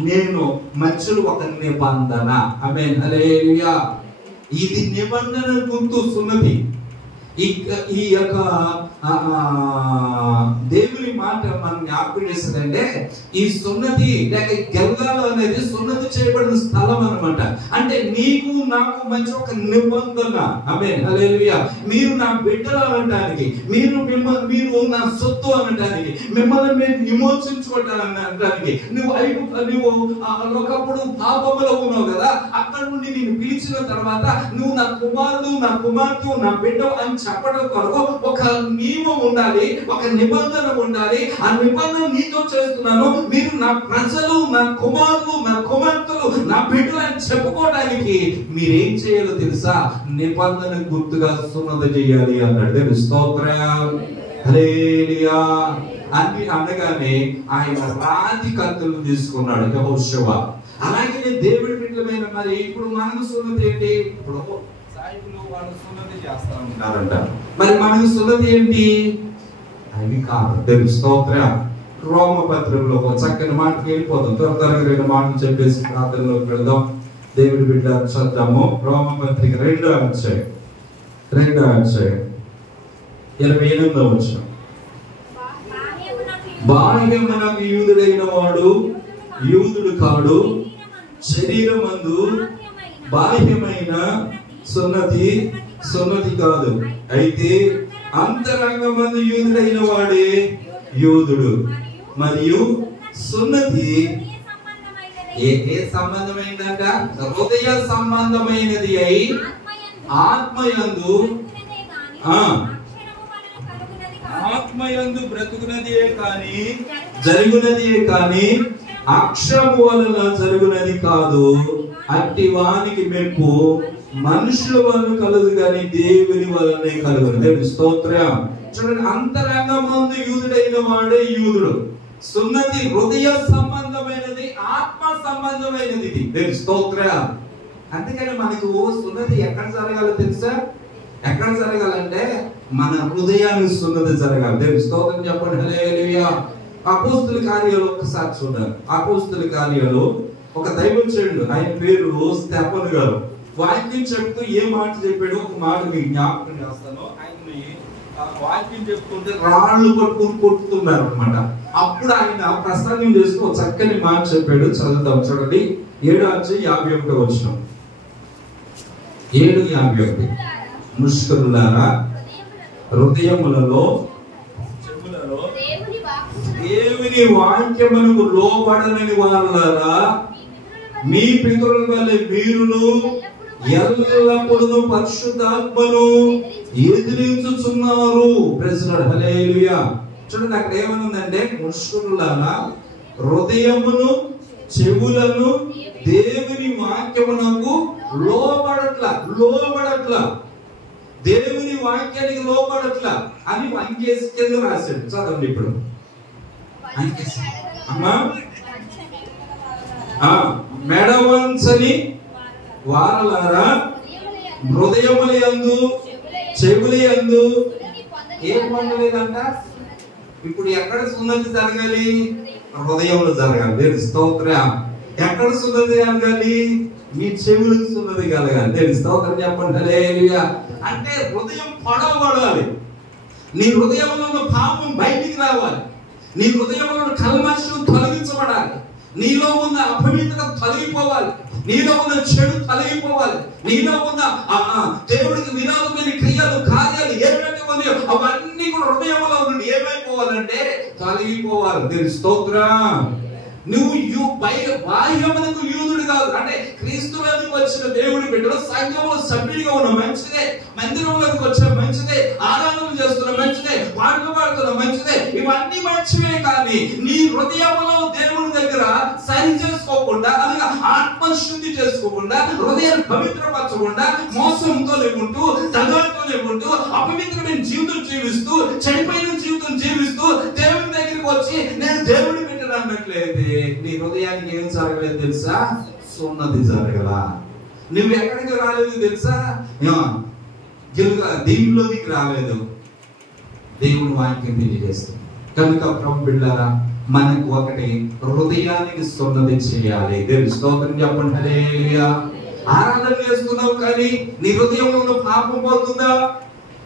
నేను మధ్యలో ఒక నిబంధన. ఆమేన్. హల్లెలూయా. ఇది నిబంధన గుర్తు సున్నతి. ఈ యొక్క దేవుని మాట మనం జ్ఞాపకం చేస్తుందంటే, ఈ సున్నతి లేక గెల్గాలు అనేది సున్నతి చేయబడిన స్థలం అన్నమాట. అంటే నీకు నాకు మధ్య ఒక నిబంధన. ఆమేన్. హల్లెలూయా. మీరు నా బిడ్డలు అనడానికి, మీరు నా సొత్తు అనడానికి, మిమ్మల్ని మేము విమోచించుకోవడానికి, నువ్వు ఒకప్పుడు పాపములో ఉన్నావు కదా, అక్కడ నుండి నేను పిలిచిన తర్వాత నువ్వు నా కుమారుడు, నా కుమార్తె, నా బిడ్డ అని చెప్పడం కొరకు ఒక నియమం ఉండాలి, ఒక నిబంధన ఉండాలి. ఆ నిబంధన నీతో చేస్తున్నాను, మీరు నా ప్రజలు, నా కుమారులు, నా కుమార్తెలు, నా బిడ్డలు అని చెప్పుకోవడానికి మీరేం చేయాలో తెలుసా? నిబంధన గుర్తుగా సున్నతి చేయాలి అన్నాడు. స్తోత్రం. హల్లెలూయా. అని అనగానే ఆయన రాతి కత్తులు తీసుకున్నాడు యెహోషువ. అలాగే దేవుడి బిడ్డలమైన మరి ఇప్పుడు మనకు సున్నతి ఏంటి? ఇప్పుడు సాయిబులు వాళ్ళు సున్నతి చేస్తా ఉంటారంట. మరి మనకు సున్నతి ఏంటి? అవి కాదు. దేవుని స్తోత్రం. రోమపత్రికలో ఒక చక్కని మాటకి వెళ్ళిపోతాం. త్వరగా 2 మాటలు చెప్పేసి ప్రార్థనలోకి వెళ్దాం. దేవుడి బిడ్డ చదువుతాము. రోమపత్రిక 2వ అధ్యాయం 28వ వచనం. బాహ్యమునకు యూదుడైన వాడు యూదుడు కాడు, శరీరమందు బాహ్యమైన సున్నతి కాదు, అయితే అంతరంగమందు యూదుడైన వాడే యూదుడు. మరియు సున్నతి ఏ సంబంధమైనదంట? హృదయ సంబంధమైనది అయి ఆత్మయందు బ్రతుకునదియే కానీ జరుగునదియే కానీ అక్షరము వలన జరుగునది కాదు. అట్టి వానికి మెప్పు మనుషుల వలన కలదు కానీ దేవుని వలనే కలుగును. దేవుని స్తోత్రం. చూడండి, అంతరంగమందు యూదుడైన వాడే యూదుడు. సున్నతి హృదయ సంబంధమైనది, ఆత్మ సంబంధమైనది. దేవుని స్తోత్రం. అందుకని మనకు సున్నతి ఎక్కడ జరగాలో తెలుసా? ఎక్కడ జరగాలంటే మన హృదయానికి సున్నతి జరగాలి. దేవుని స్తోత్రం చెప్పండి. హల్లెలూయా. అపోస్తుల కార్యాలు ఒక్కసారి చూడాలి. అపోస్తుల కార్యాలు ఒక దైవజనుడు, ఆయన పేరు స్టెఫను గారు, వాక్యం చెప్తూ ఏ మాట చెప్పాడో ఒక మాట మీకు జ్ఞాపకం చేస్తాను. ఆయన్ని వాక్యం చెప్తుంటే రాళ్ళు పట్టుకుని కొట్టుతున్నారు అనమాట. అప్పుడు ఆయన ప్రసంగం చేస్తూ ఒక చక్కని మాట చెప్పాడు. చదువుతాం చూడండి. 7:51 వచనం. 7:51. ముష్కరులారా, హృదయములలో దేవుని వాక్యమునకు లోబడనని వారులారా, మీ పితరుల వలె మీరును ఎల్లప్పుడూ పరిశుద్ధాత్మను ఎదిరించుచున్నారు. హల్లెలూయా. చూడండి, అక్కడ ఏమనుందంటే, ముష్కరులారా, హృదయమును చెవులను దేవుని వాక్యమునకు లోబడట్లా, దేవుని వాక్యానికి లోబడట్లా అని అంకేసి కింద రాశాడు. చదవండి ఇప్పుడు. అమ్మా, మెడవంచని వారలారా, హృదయముల యందు చెవుల యందు ఏం పొందలేదంట. ఇప్పుడు ఎక్కడ సున్నతి జరగాలి? హృదయంలో జరగాలి. దేవుని స్తోత్రం. ఎక్కడ సున్నతి జరగాలి? మీ చెవులకు సున్నతి కలగాలి. దేవుని స్తోత్రం చెప్పండి. హల్లెలూయా. అంటే హృదయం పడవబడాలి. నీ హృదయంలో ఉన్న పాపం బయటికి రావాలి. నీ హృదయంలో ఉన్న కల్మషం తొలగించబడాలి. నీలో ఉన్న అపవిత్రత తొలగిపోవాలి. నీలో ఉన్న చెడు తొలగిపోవాలి. నీలో ఉన్న దేవుడికి విరోధమైన క్రియలు, కార్యాలు ఏవైతే ఉన్నాయో అవన్నీ కూడా హృదయంలో నుండి ఏమైపోవాలంటే తొలగిపోవాలి. దేవుని స్తోత్రం. నువ్వు బాహ్యమునకు యూదుడు కాదు. అంటే క్రీస్తులోకి వచ్చిన దేవుడి బిడ్డలు సంఘంలో సభ్యుడిగా ఉన్న మంచిదే, మందిరంలోకి వచ్చిన మంచిదే, ఆరాధన చేస్తున్న మంచిదే, పాటలు పాడుతున్న మంచిదే, ఇవన్నీ మంచివే. కానీ నీ హృదయంలో దేవుడి దగ్గర సరి చేసుకోకుండా, అనగా ఆత్మశుద్ధి చేసుకోకుండా, హృదయాన్ని పవిత్రపరచకుండా, మోసంతో లేకుంటూ, దగాతో లేకుంటూ, అపవిత్రమైన జీవితం జీవిస్తూ, చెడిపోయిన జీవితం జీవిస్తూ దేవుని దగ్గరికి వచ్చి వచ్చి నేను దేవుడి బిడ్డను అన్నట్లయితే నీ హృదయానికి ఏం జరగలేదు తెలుసా? సున్నతి జరగలా. నువ్వు ఎక్కడికి రాలేదు తెలుసా? దేవుళ్ళలోకి రాలేదు. దేవుని వాక్యం తెలియజేస్తుంది. కనుక ప్రభు బిడ్డలారా, మనకు ఒకటి హృదయానికి సున్నతి చేయాలి. దేవుని స్తోత్రం చెప్పండి. హల్లెలూయా. ఆరాధన చేస్తున్నావు కానీ నీ హృదయంలో పాపం పోతుందా?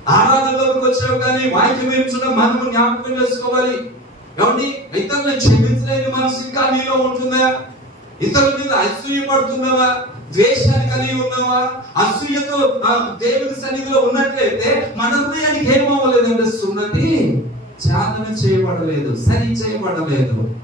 ఆరాధనలోకి వచ్చావు కానీ వాక్యం వింటున్నా మనము జ్ఞాపకం చేసుకోవాలి. కాబట్టి ఇతరులను క్షమించలేని మనసు ఇంకా నీలో ఉంటుందా? ఇతరుల మీద అసూయ పడుతున్నావా? ద్వేషాన్ని కలిగి ఉన్నావా? అసూయతో దేవుని సన్నిధిలో ఉన్నట్లయితే మన హృదయానికి ఏమవ్వలేదంటే సున్నతి చాదన చేయబడలేదు, సరి చేయబడలేదు.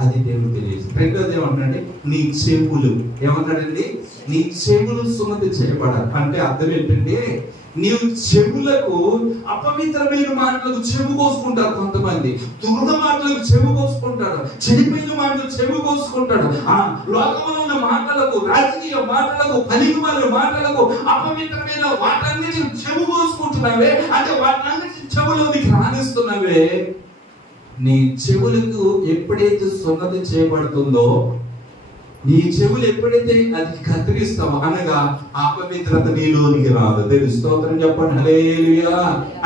అది దేవుడు తెలియదు. రెండోది ఏమన్నాడండి? నీ చెవులు ఏమన్నాడండి? నీ చెవులు సున్నతి చేయబడాలి. అంటే అర్థం ఏంటంటే నీవు చెవులకు అపవిత్రమైన మాటలకు చెవు కోసుకుంటారు కొంతమంది, దురద మాటలకు చెవు కోసుకుంటాడు, చెడిపోయిన మాటలు చెవు కోసుకుంటాడు. ఆ లోకంలో ఉన్న మాటలకు, రాజకీయ మాటలకు, పనికిమాలిన మాటలకు, అపవిత్రమైన వాటన్నిటిని చెవు కోసుకుంటున్నావే, అంటే వాటన్నిటి చెవులోనికి రాణిస్తున్నావే. నీ చెవులకు ఎప్పుడైతే సున్నతి చేయబడుతుందో, నీ చెవులు ఎప్పుడైతే అది కత్తిరిస్తావో అనగా అపవిత్రత నీలోనికి రాదు. దేవుని స్తోత్రం చెప్పండి. హల్లెలూయా.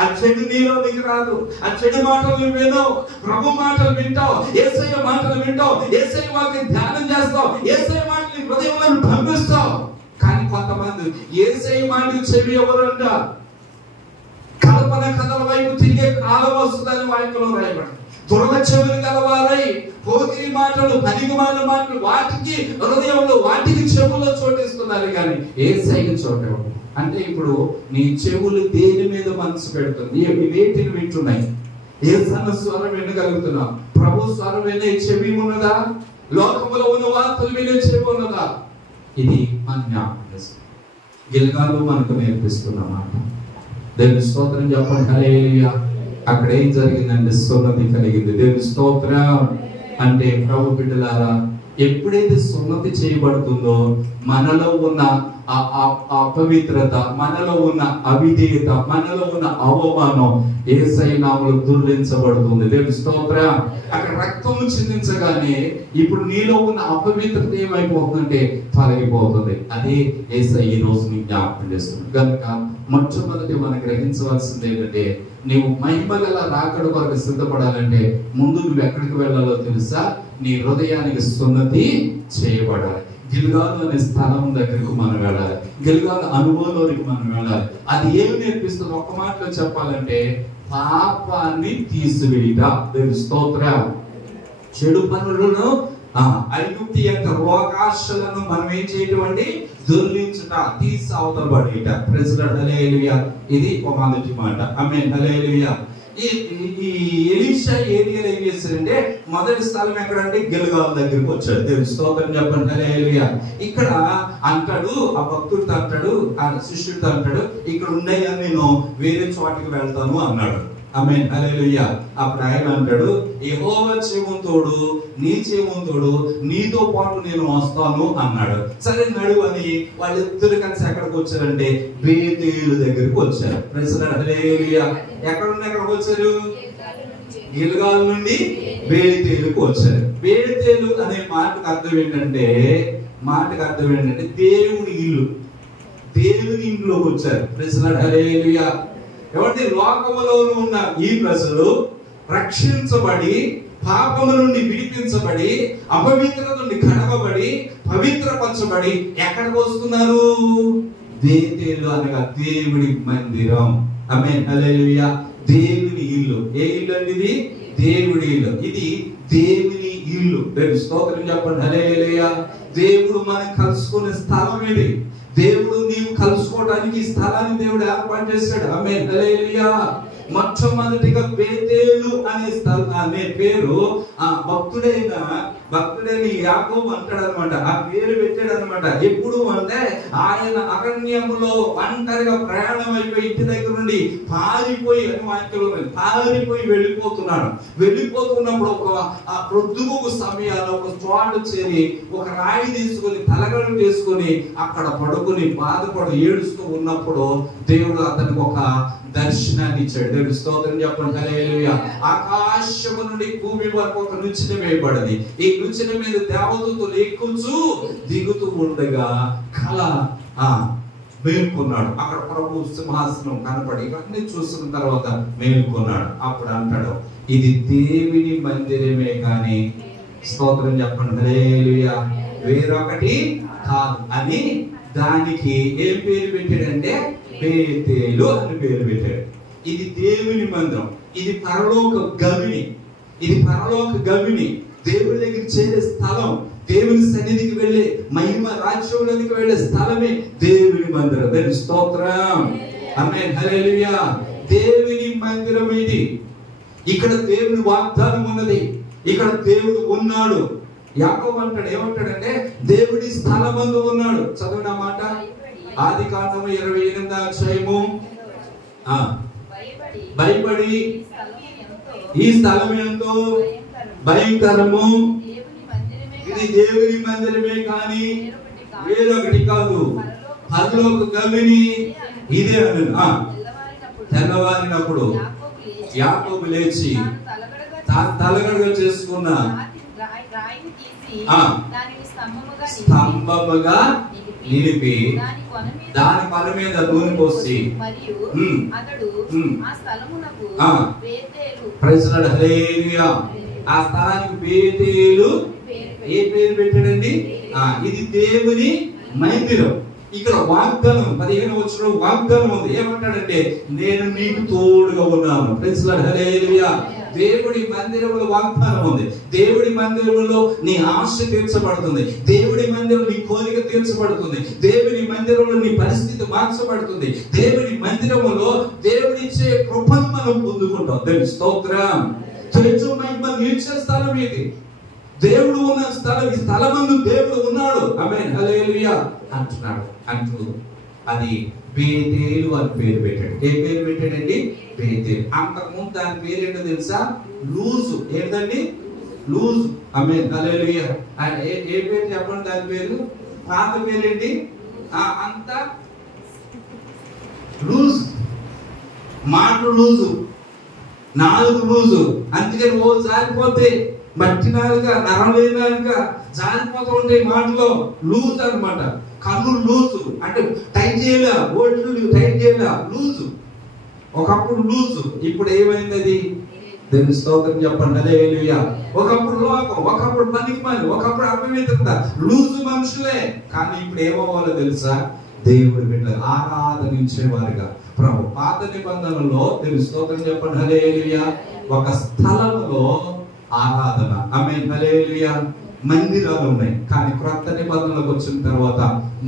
ఆ చెడు నీలోనికి రాదు. ఆ చెడు మాటలు వినవు, ప్రభు మాటలు వింటావు, యేసయ్య మాటలు వింటావు, యేసయ్య వాక్యం ధ్యానం చేస్తావు, యేసయ్య మాటలు హృదయంలో పంపిస్తావు. కానీ కొంతమంది యేసయ్య మాటలు చెవి ఎవరంట కల్పన కథల వైపు తిరిగే కాలం వస్తుందని వాక్యంలో రాయబడి, దురద చెవులు గలవారై పోకిరి మాటలు, పనికిమాలిన మాటలు వాటికి హృదయంలో, వాటికి చెవుల్లో చోటిస్తున్నారు కానీ యేసయ్య చోటు. అంటే ఇప్పుడు నీ చెవులు దేని మీద మనసు పెడుతుంది? వేటిని వింటున్నాయి? యేసన్న స్వరం వినగలుగుతున్నావు? ప్రభు స్వరం వినే చెవి ఉన్నదా? లోకంలో ఉన్న వార్తలు వినే చెవి ఉన్నదా? ఇది మన జ్ఞాపకం. గిల్గాలు మనకు నేర్పిస్తున్నమాట. దేవుని స్తోత్రం చెప్పండి. హల్లెలూయా. అక్కడ ఏం జరిగిందంటే సున్నతి కలిగింది. దేవుని స్తోత్రం. అంటే ప్రభు బిడ్డలారా, ఎప్పుడైతే సున్నతి చేయబడుతుందో మనలో ఉన్న అపవిత్రత, మనలో ఉన్న అవిధేయత, మనలో ఉన్న అవమానం యేసయ్య నామములో దుర్లించబడుతుంది. దేవుని స్తోత్రం. అక్కడ రక్తము చిందించగానే ఇప్పుడు నీలో ఉన్న అపవిత్రత ఏమైపోతుందంటే తొలగిపోతుంది. అదే యేసయ్య ఈ రోజు నీకు జ్ఞాపకం చేస్తుంది. కనుక మొట్టమొదటి మనం గ్రహించవలసింది ఏంటంటే, నీవు మహిమగల రాకడ కొరకు సిద్ధపడాలంటే ముందు నువ్వు ఎక్కడికి వెళ్ళాలో తెలుసా? నీ హృదయానికి సున్నతి చేయబడాలి. గిల్గాలు అనే స్థలం దగ్గరకు మనం వెళ్ళాలి. గిల్గాలు అనుభవంలోనికి మనం వెళ్ళాలి. అది ఏమి నేర్పిస్తుంది? ఒక్క మాటలో చెప్పాలంటే పాపాన్ని తీసివేయుట. దేవుని స్తోత్రం. చెడు పనులను, ఐగుప్తు యొక్క రోగాశలను మనం ఏం చేయటం అండి? దొర్లించుట, తీసి అవతలబడేట. Praise Lord. హల్లెలూయా. ఇది ఒక మొదటి మాట. ఆమేన్. హల్లెలూయా. ఈ ఎలీషా ఏరియాలో ఏం చేశారంటే మొదటి స్థలం ఎక్కడంటే గిల్గాల్ దగ్గరికి వచ్చాడు. దేవుని స్తోత్రం చెప్పండి. హల్లెలూయా. ఇక్కడ అంటాడు, ఆ భక్తుడితో అంటాడు, ఆ శిష్యుడితో అంటాడు, ఇక్కడ ఉండయ్యా నేను వేరే చోటికి వెళ్తాను అన్నాడు. ఆమేన్. హల్లెలూయా. అప్పుడు ఆయన అంటాడు, యెహోవా చెవుతోడు, నీ చెవుతోడు, నీతో పాటు నేను వస్తాను అన్నాడు. సరే నడువు అని వాళ్ళిద్దరు కలిసి ఎక్కడికి వచ్చారంటే బేతేలు దగ్గరికి వచ్చారు. Praise Lord. హల్లెలూయా. ఎక్కడికి వచ్చారు? గిల్గాల్ నుండి బేతేలుకు వచ్చారు. బేతేలు అనే మాటకు అర్థం ఏంటంటే దేవుడి ఇల్లు. దేవుని ఇంట్లోకి వచ్చారు. Praise Lord. హల్లెలూయా. ఎవరి లోకములో ఉన్న ఈ ప్రజలు రక్షించబడి, పాపము నుండి విడిపించబడి, అపవిత్రత నుండి కడగబడి, పవిత్రపరచబడి ఎక్కడికి వస్తున్నారు? బేతేలు అనగా దేవుడి మందిరం. ఆమేన్. హల్లెలూయా. దేవుని ఇల్లు. ఏ ఇల్లు అండి ఇది? దేవుడి ఇల్లు. ఇది దేవుని ఇల్లు. దేవుని స్తోత్రం చెప్పండి. హల్లెలూయా. దేవుడు మనం కలుసుకునే స్థలం ఇది. దేవుడు నీవు కలుసుకోవడానికి ఈ స్థలాన్ని దేవుడు ఏర్పాటు చేశాడు. ఆమేన్. హల్లెలూయా. మొట్టమొదటిగా బేతేలు అనే పేరు ఆ భక్తుడైన భక్తుడైన యాకోబు అంటాడు అనమాట, ఆ పేరు పెట్టాడు అనమాట. ఎప్పుడు అంటే ఆయన అరణ్యములో ఒంటరిగా ప్రయాణం అయిపోయి ఇంటి దగ్గర నుండి పారిపోయి వెళ్ళిపోతున్నప్పుడు ఒక ప్రొద్దుగు సమయాల్లో ఒక చోట చేరి ఒక రాయి తీసుకొని తలగడు చేసుకొని అక్కడ పడుకుని బాధపడు ఏడుస్తూ ఉన్నప్పుడు దేవుడు అతనికి ఒక దర్శనాన్ని ఇచ్చాడు. దేవుడి స్తోత్రం చెప్పండి. హల్లెలూయా. ఆకాశము నుండి భూమి వరకు ఒక నుంచిన వేయబడింది. ఈ నుంచిన మీద దేవదూతలు ఎక్కుచూ దిగుతూ ఉండగా కల మేల్కొన్నాడు. అక్కడ ప్రభు సింహాసనం కనపడి ఇవన్నీ చూసిన తర్వాత మేల్కొన్నాడు. అప్పుడు అంటాడు, ఇది దేవుని మందిరమే కానీ, స్తోత్రం చెప్పండి హల్లెలూయా, వేరొకటి కాదు అని దానికి ఏం పేరు పెట్టాడంటే బేతేలు అని పేరు పెట్టాడు. ఇది దేవుని మందిరం, ఇది పరలోక గవిని, ఇది పరలోక గవిని, దేవుడి దగ్గర చేరే స్థలం, దేవుని సన్నిధికి వెళ్ళే మహిమ రాజ్యంలోనికి వెళ్ళే స్థలమే దేవుని మందిరం. దేవుని స్తోత్రం, ఆమేన్, హల్లెలూయా. దేవుని మందిరం ఇది. ఇక్కడ దేవుని వాగ్దానం ఉన్నది, ఇక్కడ దేవుడు ఉన్నాడు. యాకోబు అంటాడు, ఏమంటాడంటే దేవుడి స్థలమందు ఉన్నాడు. చదవడం మాట ఆదికాండము 28వ అధ్యాయము. భయపడి ఈ స్థలం ఎంతో భయంకరము, ఇది దేవుని మందిరమే కానీ వేరొకటి కాదు, పరలోక గవిని ఇదే అన్నాడు. తెల్లవారినప్పుడు యాకోబు లేచి తలగడగా చేసుకున్న స్తంభముగా నిలిపి దాని పల మీద నూనె పోసి ఆ స్థలానికి బేతేలు ఏ పేరు పెట్టాడండి? ఇది దేవుని మందిరం. ఇక్కడ వాగ్దానం 15వ వచనంలో వాగ్దానం ఉంది. ఏమంటాడంటే నేను నీకు తోడుగా ఉన్నాను. ప్రైజ్ లార్డ్, హల్లెలూయా. దేవుడి మందిరంలో వాగ్దానం ఉంది. దేవుడి మందిరంలో నీ ఆశ తీర్చబడుతుంది, దేవుడి మందిరంలో నీ కోరిక తీర్చబడుతుంది, దేవుడి మందిరంలో నీ పరిస్థితి మార్చబడుతుంది, దేవుడి మందిరంలో దేవుడిచ్చే కృపను మనం పొందుకుంటాం. దేవుని స్తోత్రం. మహిమ నిలిచే స్థలం ఇది, దేవుడు ఉన్న స్థలం. ఈ స్థలమందు దేవుడు ఉన్నాడు. ఆమేన్, హల్లెలూయా అంటున్నాడు. అంటూ అది బేతేలు అని పేరు పెట్టాడు. ఏ పేరు పెట్టాడండి? బేతేలు. అంతకుముందు దాని పేరు ఏంటో తెలుసా? లూజు. ఏంటండి? లూజు. ఆమేన్, హల్లెలూయా. ఏ పేరు చెప్పండి దాని పేరు? పాత పేరేంటి? అంత లూజు, మాట లూజు, నాలుగు లూజు. అందుకని ఓ జారిపోతే మట్టినాలుగా నరలేనాలుగా జారిపోతూ ఉంటే మాటలో లూజ్ అనమాట. కన్ను లూజు అంటే టైట్ చేయలే, ఓట్లు టైట్ చేయలే, లూజు. ఒకప్పుడు లూజు, ఇప్పుడు ఏమైంది అది? దేవుని స్తోత్రం చెప్పండి, హల్లెలూయా. ఒకప్పుడు లోకం, ఒకప్పుడు పనికిమాలి, ఒకప్పుడు అపవిత్రత, లూజు మనుషులే. కానీ ఇప్పుడు ఏమవ్వాలో తెలుసా? దేవుడి బిడ్డలు ఆరాధనించేవారుగా ప్రభు. పాత నిబంధనలో దేవుని స్తోత్రం చెప్పండి, హల్లెలూయా, ఒక స్థలంలో ఆరాధన, ఆమేన్, హల్లెలూయా, మందిరాలు ఉన్నాయి. కానీ క్రొత్త నిబంధనలకు వచ్చిన తర్వాత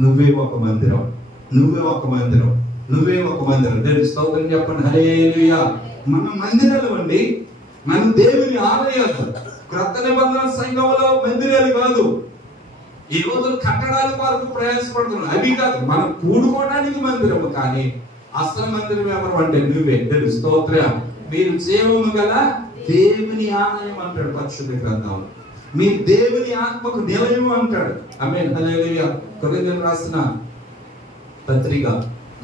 నువ్వే ఒక మందిరం, నువ్వే ఒక మందిరం, నువ్వే ఒక మందిరం. దేవుని స్తోత్రం చెప్పండి, హల్లెలూయా. మన మందిరాలు అండి, మన దేవుని ఆలయాలు. క్రొత్త నిబంధన సంఘంలో మందిరాలు కాదు. ఈ రోజు కట్టడాల వరకు ప్రయాసపడుతున్నాం, అవి కాదు. మనం కూడుకోవడానికి మందిరము, కానీ అసలు మందిరం ఎవరు అంటే నువ్వే. దేవుని స్తోత్రం. మీరు జీవము గల దేవుని ఆలయం అంటాడు పరిశుద్ధ గ్రంథంలో. మీ దేవుని ఆత్మకు నిలయం అంటాడు. ఆమేన్, హల్లెలూయా. కొరింథీయులకు రాసిన పత్రిక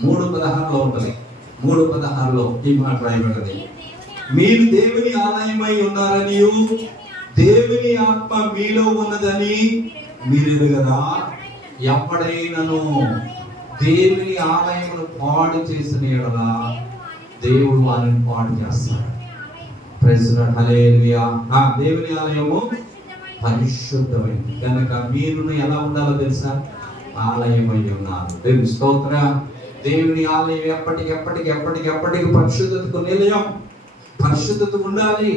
3:16లో ఉంటది. 3:16లో ఈ మాట రాయబడింది, మీరు దేవుని ఆలయమై ఉన్నారనియు దేవుని ఆత్మ మీలో ఉన్నదని మీరు ఎరుగరా? ఎప్పుడైనను దేవుని ఆలయమును పాడు చేసిన యెడల దేవుడు వారిని పాడు చేస్తాడు. ప్రైజ్ లార్డ్, హల్లెలూయా. దేవుని ఆలయము పరిశుద్ధమైంది కనుక మీరు ఎలా ఉండాలో తెలుసా? ఆలయమై ఉన్నారు. దేవుని స్తోత్రం. దేవుని ఆలయం ఎప్పటికి పరిశుద్ధతకు నిలయం. పరిశుద్ధత ఉండాలి.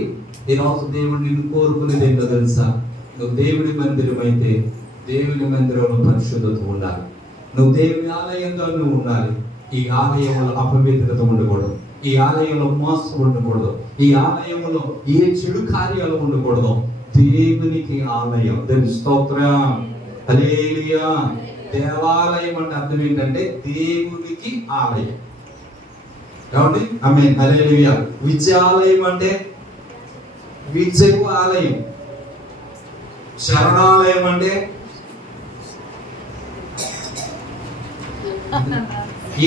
ఈరోజు దేవుడు నిన్ను కోరుకునేది ఏంటో తెలుసా? నువ్వు దేవుడి మందిరం అయితే దేవుని మందిరంలో పరిశుద్ధత ఉండాలి. నువ్వు దేవుని ఆలయంలో నువ్వు ఉండాలి. ఈ ఆలయంలో అపవిత్రత ఉండకూడదు, ఈ ఆలయంలో మోసం ఉండకూడదు, ఈ ఆలయంలో ఏ చెడు కార్యాలు ఉండకూడదు. దేవునికి ఆలయం. దేవుని స్తోత్రం. హల్లెలూయా. దేవాలయం అంటే అర్థం ఏంటంటే దేవునికి ఆలయం. ఏమండి? ఆమేన్. హల్లెలూయా. విద్యాలయం అంటే విద్యకు ఆలయం. శరణాలయం అంటే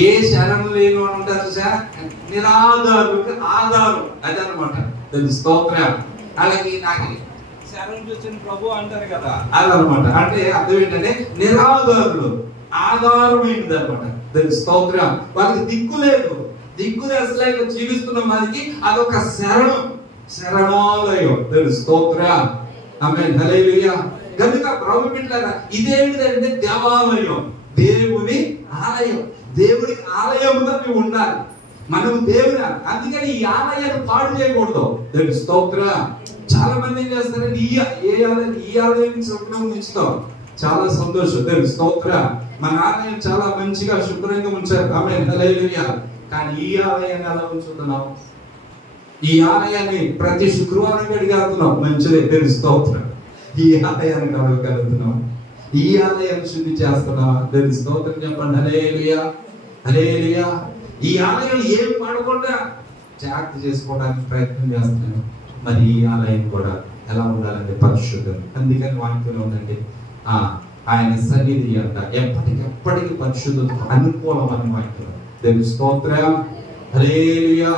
ఏ శరణం లేని వాడు ఉంటారు సార్, నిరాధారులకు ఆధారం. అదనమాట స్తోత్రం. అలాగే నాకు శరణం చూసిన ప్రభు అంటారు కదా, అదనమాట. అంటే అర్థం ఏంటంటే నిరాధారులు, ఆధారమైనది అనమాట స్తోత్రం. వాళ్ళకి దిక్కు లేదు, దిక్కులే అసలు జీవిస్తున్న వారికి అదొక శరణం, శరణాలయం. స్తోత్రం. ఆమేన్. హల్లెలూయా. కనుక ప్రభు బిడ్డలారా, ఇదేంటిదంటే దేవాలయం, దేవుని ఆలయం. దేవునికి ఆలయముగా మేము ఉండాలి. మనం దేవుని, అందుకని ఈ ఆలయాన్ని పాడు చేయకూడదు. దేవుని స్తోత్రం. చాలా మంది ఏం చేస్తారంటే ఈ ఆలయం శుభ్రం ఉంచుతాం, చాలా సంతోషం. దేవుని స్తోత్రం. మన ఆలయం చాలా మంచిగా శుభ్రంగా ఉంచారు. ఆమేన్. హల్లెలూయా. కానీ ఈ ఆలయాన్ని ఎలా ఉంచుతున్నాం? ఈ ఆలయాన్ని ప్రతి శుక్రవారం గడిగలుగుతున్నాం, మంచిదే. దేవుని స్తోత్రం. ఈ ఆలయాన్ని కలగలుగుతున్నాం, ఈ ఆలయాన్ని శుద్ధి చేస్తున్నాం. దేవుని స్తోత్రం చెప్పండి. హల్లెలూయా. హల్లెలూయా. ఈ ఆలయం ఏం పడకుండా జాగ్రత్త చేసుకోవడానికి ప్రయత్నం చేస్తున్నాను. మరి ఈ ఆలయం కూడా ఎలా ఉండాలంటే పరిశుద్ధం. అందుకని వాక్యంలో ఉందండి, ఆయన సన్నిధి అంట ఎప్పటికెప్పటికి పరిశుద్ధతకు అనుకూలం అని వాక్యం. దేవుని స్తోత్రం. హల్లెలూయా.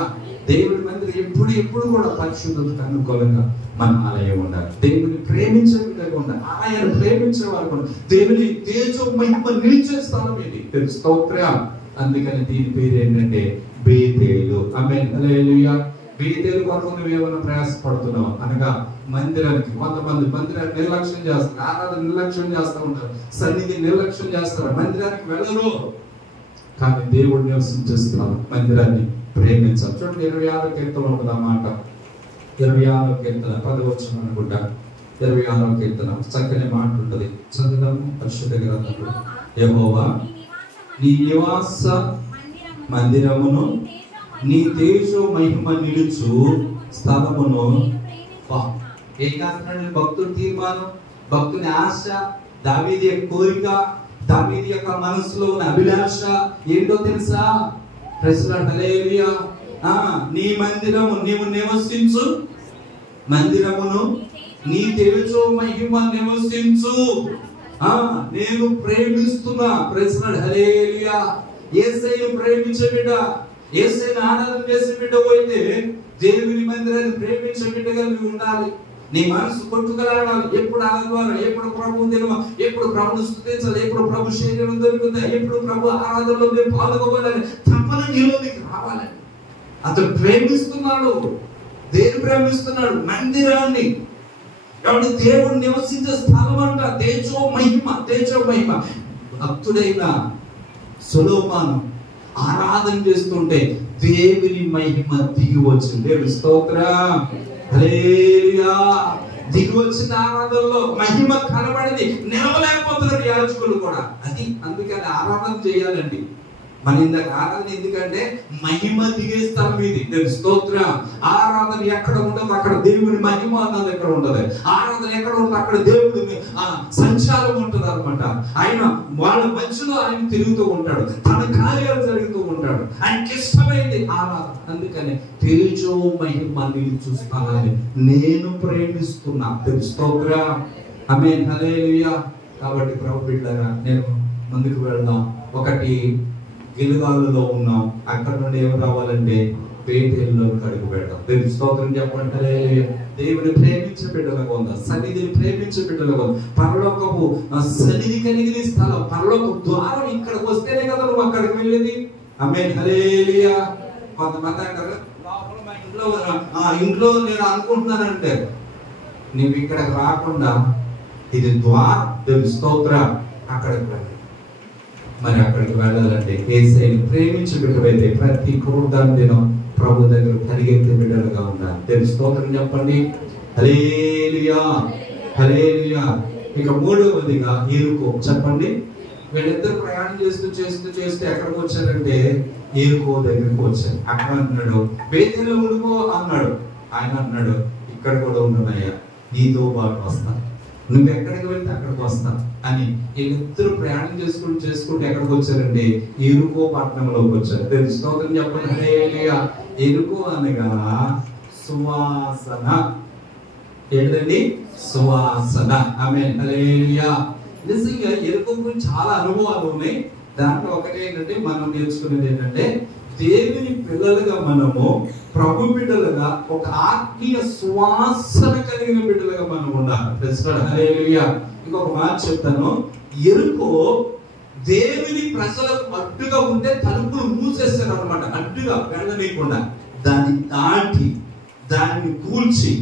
దేవుడి మందిరం ఎప్పుడు కూడా పరిశుద్ధతకు అనుకూలంగా మన ఆలయం ఉండాలి. దేవుని ప్రేమించే విధంగా ఉండాలి, ఆయన ప్రేమించే వారు కూడా. దేవుని తేజో మహిమ నిలిచే స్థలం ఇది. దేవుని స్తోత్రం. అందుకని దీని పేరు ఏంటంటే బేతేలు. ఆమేన్. హల్లెలూయా. బేతేలు కొరకు నువ్వు ఏమైనా ప్రయాసపడుతున్నావు అనగా మందిరానికి, కొంతమంది మందిరాన్ని నిర్లక్ష్యం చేస్తారు, ఆరాధన నిర్లక్ష్యం చేస్తూ ఉంటారు, సన్నిధి నిర్లక్ష్యం చేస్తారు, మందిరానికి వెళ్ళరు. కానీ దేవుడు నివసించేస్తున్నాడు, మందిరాన్ని ప్రేమించాలి. చూడండి 26వ కీర్తనలో ఉంటుంది ఆ మాట. 26వ కీర్తన 10వ వచనం అనుకుంటా. 26వ కీర్తన చక్కని మాట ఉంటుంది, చదువుదాము. పరిశుద్ధ గ్రంథంలో, యెహోవా నీ నివాస మందిరమును, నీ తేజో మహిమ నిలుచు స్థలమును. ఏం కాస్తున్నాడు భక్తుడి తీర్మానం, భక్తుని ఆశ, దావీదు యొక్క కోరిక, దావీదు యొక్క మనసులో ఉన్న అభిలాష ఏంటో తెలుసా? హల్లెలూయా. నీ మందిరము, నీవు నివసించు మందిరమును, నీ తేజో మహిమ నివసించు. నేను ప్రేమిస్తున్నా. హల్లెలూయా. యేసయ్యను ప్రేమించే బిడ్డ, యేసయ్యను ఆరాధన చేసే బిడ్డ పోయితే దేవుని మందిరాన్ని ప్రేమించే బిడ్డగా నువ్వు ఉండాలి. నీ మనసు కొట్టుకలాడాలి. ఎప్పుడు ఆదివారం, ఎప్పుడు ప్రభు దినం, ఎప్పుడు ప్రభుని స్తుతించాలి, ఎప్పుడు ప్రభు శరీరం దొరుకుతుంది, ఎప్పుడు ప్రభు ఆరాధనలో మేము పాల్గొనాలని తప్పన నీలోనికి రావాలని. అతను ప్రేమిస్తున్నాడు. దేని ప్రేమిస్తున్నాడు? మందిరాన్ని. కాబట్టి దేవుడు నివసించే స్థలం అంట తేజో మహిమ, తేజో మహిమ. భక్తుడైన సొలొమోను ఆరాధన చేస్తుంటే దేవుని మహిమ దిగి వచ్చింది. దేవుని స్తోత్రం. హల్లెలూయా. దిగి వచ్చిన ఆరాధనలో మహిమ కనబడింది. నిలవలేకపోతున్నారు యాజకులు కూడా. అది అందుకని ఆరాధన చేయాలండి. మన ఇందాక ఆరాధన ఎందుకంటే మహిమ దిగే స్థలం ఇది. దేవుని స్తోత్రం. ఆరాధన ఎక్కడ ఉండదు అక్కడ దేవుని మహిమ అన్నది ఎక్కడ ఉండదు. ఆరాధన ఎక్కడ ఉంటుంది అక్కడ దేవుడి సంచారం ఉంటుంది అనమాట. ఆయన వాళ్ళ మధ్యలో ఆయన తిరుగుతూ ఉంటాడు, తన కార్యాలు జరుగుతూ ఉంటాడు. ఆయనకి ఇష్టమైంది ఆరాధన. అందుకని తేజో మహిమ నిలుచు స్థలాన్ని నేను ప్రేమిస్తున్నా. దేవుని స్తోత్రం. ఆమేన్. హల్లెలూయా. కాబట్టి ప్రభు బిడ్డలారా, నేను ముందుకు వెళ్దాం. ఒకటి గిల్గాలులో ఉన్నాం, అక్కడ నుండి ఏమి రావాలంటే బేతేలులో అడుగు పెడతాం. దేవుని స్తోత్రం చెప్పండి. హల్లెలూయా. దేవుని ప్రేమించే బిడ్డలుగా ఉందా, సన్నిధిని ప్రేమించే బిడ్డలుగా ఉంది. పరలోకపు సన్నిధి కలిగిన స్థలం, పరలోక ద్వారం ఇక్కడికి వస్తేనే కదా నువ్వు అక్కడికి వెళ్ళేది. ఆమేన్. హల్లెలూయా. కొంతమంది అంటారు లోపల మా ఇంట్లో నేను అనుకుంటున్నానంటే నువ్వు ఇక్కడికి రాకుండా ఇది ద్వారం. దేవుని స్తోత్రం. అక్కడికి వెళ్ళి మరి అక్కడికి వెళ్ళాలంటే యేసయ్యను ప్రేమించే బిడ్డలైతే ప్రతి క్రూరదాని దినం ప్రభు దగ్గర పరిగెత్తే బిడ్డలుగా ఉండాలి. దేవుని స్తోత్రం చెప్పండి. హల్లెలూయా. హల్లెలూయా. ఇక మూడవదిగా ఎరుకో చెప్పండి. వీళ్ళిద్దరు ప్రయాణం చేస్తూ ఎక్కడికి వచ్చారంటే ఎరుకో దగ్గరికి వచ్చారు. అక్కడ అన్నాడు బేతేలులో ఉండిపో అన్నాడు. ఆయన అన్నాడు ఇక్కడ కూడా ఉండునయ్యా, నీతో పాటు వస్తాను, నువ్వు ఎక్కడికి వెళ్తే అక్కడికి వస్తాను అని వీళ్ళిద్దరూ ప్రయాణం చేసుకుంటూ ఎక్కడికి వచ్చారండి? ఎరుకో పట్టణంలోకి వచ్చారు. తెలుసుకోవద్దని చెప్పండి. హల్లెలూయా. ఎరుకో అనగా సువాసన. ఏంటండి? సువాసన. ఆమేన్. హల్లెలూయా. నిజంగా ఎరుకో గురించి చాలా అనుభవాలు ఉన్నాయి. దాంట్లో ఒకటి ఏంటంటే మనం నేర్చుకునేది ఏంటంటే దేవుని పిల్లలుగా మనము ప్రభు బిడ్డలుగా ఒక ఆత్మీయ సువాసన కలిగిన బిడ్డలుగా మనం ఉండాలి. హల్లెలూయా. ఇంకొక మాట చెప్తాను. ఎరుకో దేవుని ప్రజలకు అడ్డుగా ఉంటే తలుపులు మూసేస్తారు అనమాట, అడ్డుగా వెళ్ళనీయకుండా. దాన్ని దాటి దాన్ని కూల్చి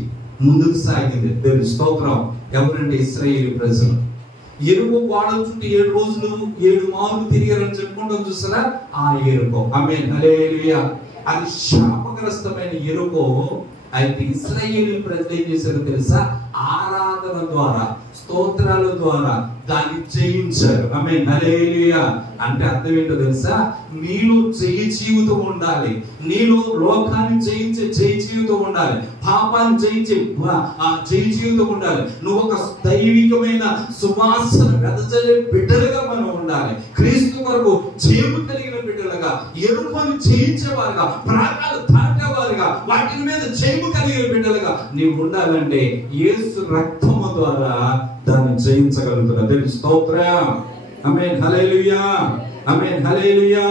ముందుకు సాగింది. దేవుని స్తోత్రం. ఎవరంటే ఇశ్రాయేలు ప్రజలు. ఎరుకో వాడల చుట్టూ 7 రోజులు 7 మార్లు తిరిగారని చెప్పుకుంటాం చూసారా? ఆ ఎరుకో. ఆమేన్. హల్లెలూయా. అది శాపగ్రస్తమైన ఎరుకో. అయితే ఇశ్రాయేలు ప్రజలు ఏం చేశారో తెలుసా? ఆరాధన ద్వారా, స్తోత్రాల ద్వారా దాన్ని జయించారు. ఆమేన్. హల్లెలూయా. అంటే అర్థం ఏంటో తెలుసా? నీలో జయ జీవితం ఉండాలి, నీలో లోకాన్ని జయించే జయ జీవితం ఉండాలి, పాపాన్ని జయించే జయ జీవితం ఉండాలి. నువ్వు ఒక దైవికమైన సువాసన వెదజల్లే బిడ్డలుగా మనం ఉండాలి. క్రీస్తు కొరకు జయము కలిగిన బిడ్డలుగా, ఎరుకను జయించేవారుగా, ప్రాణాలు దాటేవారుగా, వాటి మీద జయము కలిగిన బిడ్డలుగా నీవు ఉండాలంటే యేసు రక్తము ద్వారా దాన్ని జయించగలుగుతున్నా. దేవుని స్తోత్రం. ఆమేన్. హల్లెలూయా. ఆమేన్. హల్లెలూయా.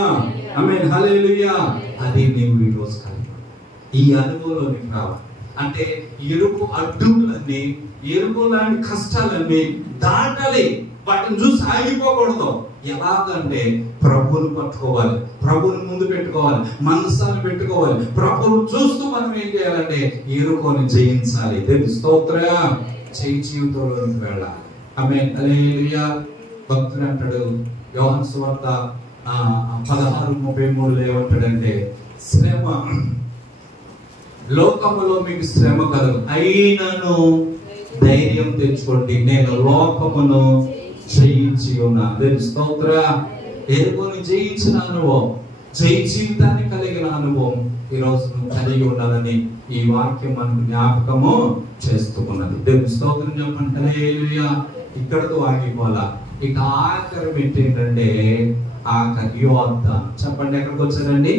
ఆమేన్. హల్లెలూయా. అది నీవు ఈ రోజు కలిగి ఈ అనుభవంలోనికి రావాలి. అంటే ఎరుకు అడ్డులన్నీ, ఎరుకు లాంటి కష్టాలన్నీ దాటాలి. వాటిని చూసి ఆగిపోకూడదు. ఎలాగంటే ప్రభువును పట్టుకోవాలి, ప్రభువుని ముందు పెట్టుకోవాలి, మనసాన్ని పెట్టుకోవాలి. ప్రభువును చూస్తూ మనం ఏం చేయాలంటే ఎరుకోని జయించాలి. దేవుని స్తోత్రం. జయ జీవితంలోకి వెళ్ళాలి. ఆమేన్. హల్లెలూయా. భక్తుడు అంటాడు యోహాను సువార్త 16:33 ఏమంటాడంటే, శ్రమ లోకములో మీకు శ్రమ కలుగు, అయినను ధైర్యం తెచ్చుకోండి, నేను లోకమును జయించి ఉన్నాను. దేవుని స్తోత్రం. ఎరుకోని జయించిన అనుభవం, జయ జీవితాన్ని కలిగిన అనుభవం ఈ రోజు నువ్వు కలిగి ఉండాలని ఈ వాక్యం మనకు జ్ఞాపకము చేస్తూ ఉన్నది. దేవుని స్తోత్రం చెప్పండి. హల్లెలూయా. ఇక్కడతో ఆగిపోవాలా. ఇక ఆఖరి ఏంటంటే ఆఖరి యోర్దాను. చెప్పండి, ఎక్కడికి వచ్చారండి?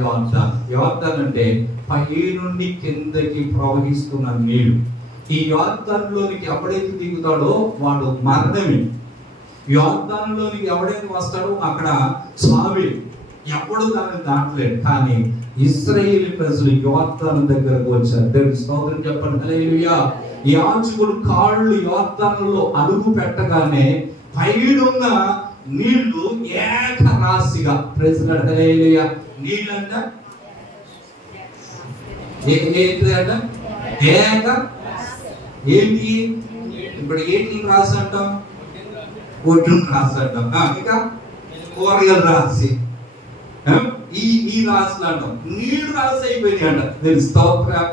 యోర్దాను. యోర్దాను అంటే పై నుండి కిందకి ప్రవహిస్తున్న నీళ్లు. ఈ యోర్దానులోనికి ఎవడైతే దిగుతాడో వాడు మరణమే. యోర్దానులోనికి ఎవడైతే వస్తాడో అక్కడ చావే. ఎప్పుడు దాన్ని దాటలేడు. కానీ ఇశ్రాయేలు ప్రజలు యోర్దాను దగ్గరకు వచ్చారు. దేవుని స్తోత్రం చెప్పండి. హల్లెలూయా. యాజకుడు కాళ్ళు యోర్దానులో అడుగు పెట్టగానే పైనున్న నీళ్లు ఏక రాశిగా, ప్రెసిడెంట్ హల్లెలూయా, నీళ్ళంట ఏంటిదంట? ఏక. ఏంటి ఇప్పుడు? ఏంటి రాసి అంటాం? ఒడ్డు రాసి అంటాం. ఇంకా కూరగాయలు రాసి, ఈ రాసులు అంటాం. నీళ్లు రాసి అయిపోయినాయి అంట. నేను స్తోత్రం.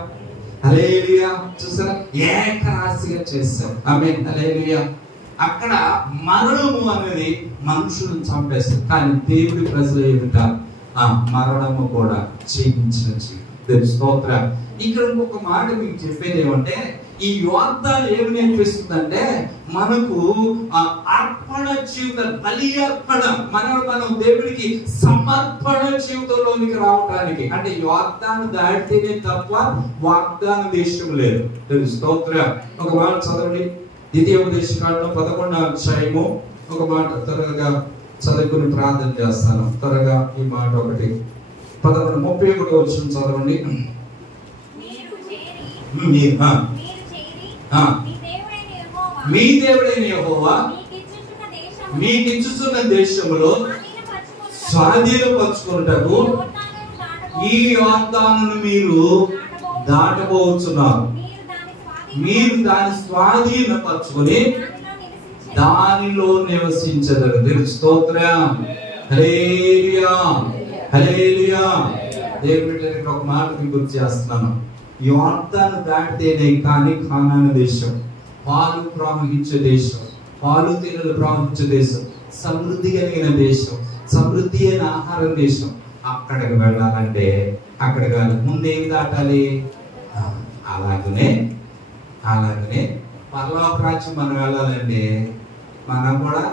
హల్లెలూయా. చూసారా? ఏక రాశిగా చేస్తాం. ఆమేన్. హల్లెలూయా. అక్కడ మరణము అనేది మనుషులను చంపేస్తారు. కానీ దేవుడి ప్రజలు ఎదుట ఆ మరణము కూడా జయించిన జీవితం. స్తోత్రం. ఇక్కడ ఇంకొక మాట మీకు చెప్పేది ఏమంటే, ఈ యోర్దాను ఏమి నేర్పిస్తుందంటే మనకు అర్పణ జీవితం, బలి అర్పణ, మనం దేవుడికి సమర్పణ జీవితంలోనికి రావడానికి. అంటే యోర్దాను దాటితేనే తప్ప వాగ్దాన దేశం లేదు. స్తోత్రం. ఒక మాట చదవండి. ద్వితీయోపదేశకాండం 11వ అధ్యాయము ఒక మాట త్వరగా చదువుకుని ప్రార్థన చేస్తాను. త్వరగా ఈ మాట ఒకటి 11:31 వచ్చిన చదవండి. మీ దేవుడైన యెహోవా మీకిచ్చుచున్న దేశములో స్వాధీనపరచుకొనుటకు ఈ యోర్దానును మీరు దాటబోతున్నారు. మీరు దాన్ని స్వాధీనపరచుకొని దానిలో నివసించదరు. దేవుని స్తోత్రం. హల్లెలూయా. హల్లెలూయా. దేవుని ఒక మాట మీకు గుర్తు చేస్తున్నాను. యోర్దాను దాటితేనే కానీ కానాను దేశం, పాలు ప్రవహించే దేశం, పాలు తేనెలు ప్రవహించే దేశం, సమృద్ధి కలిగిన దేశం, సమృద్ధి అయిన ఆహారం దేశం. అక్కడికి వెళ్ళాలంటే అక్కడ కాదు, ముందేం దాటాలి? అలాగనే అలాగనే పరలోక రాజ్యం మనం వెళ్ళాలంటే మనం కూడా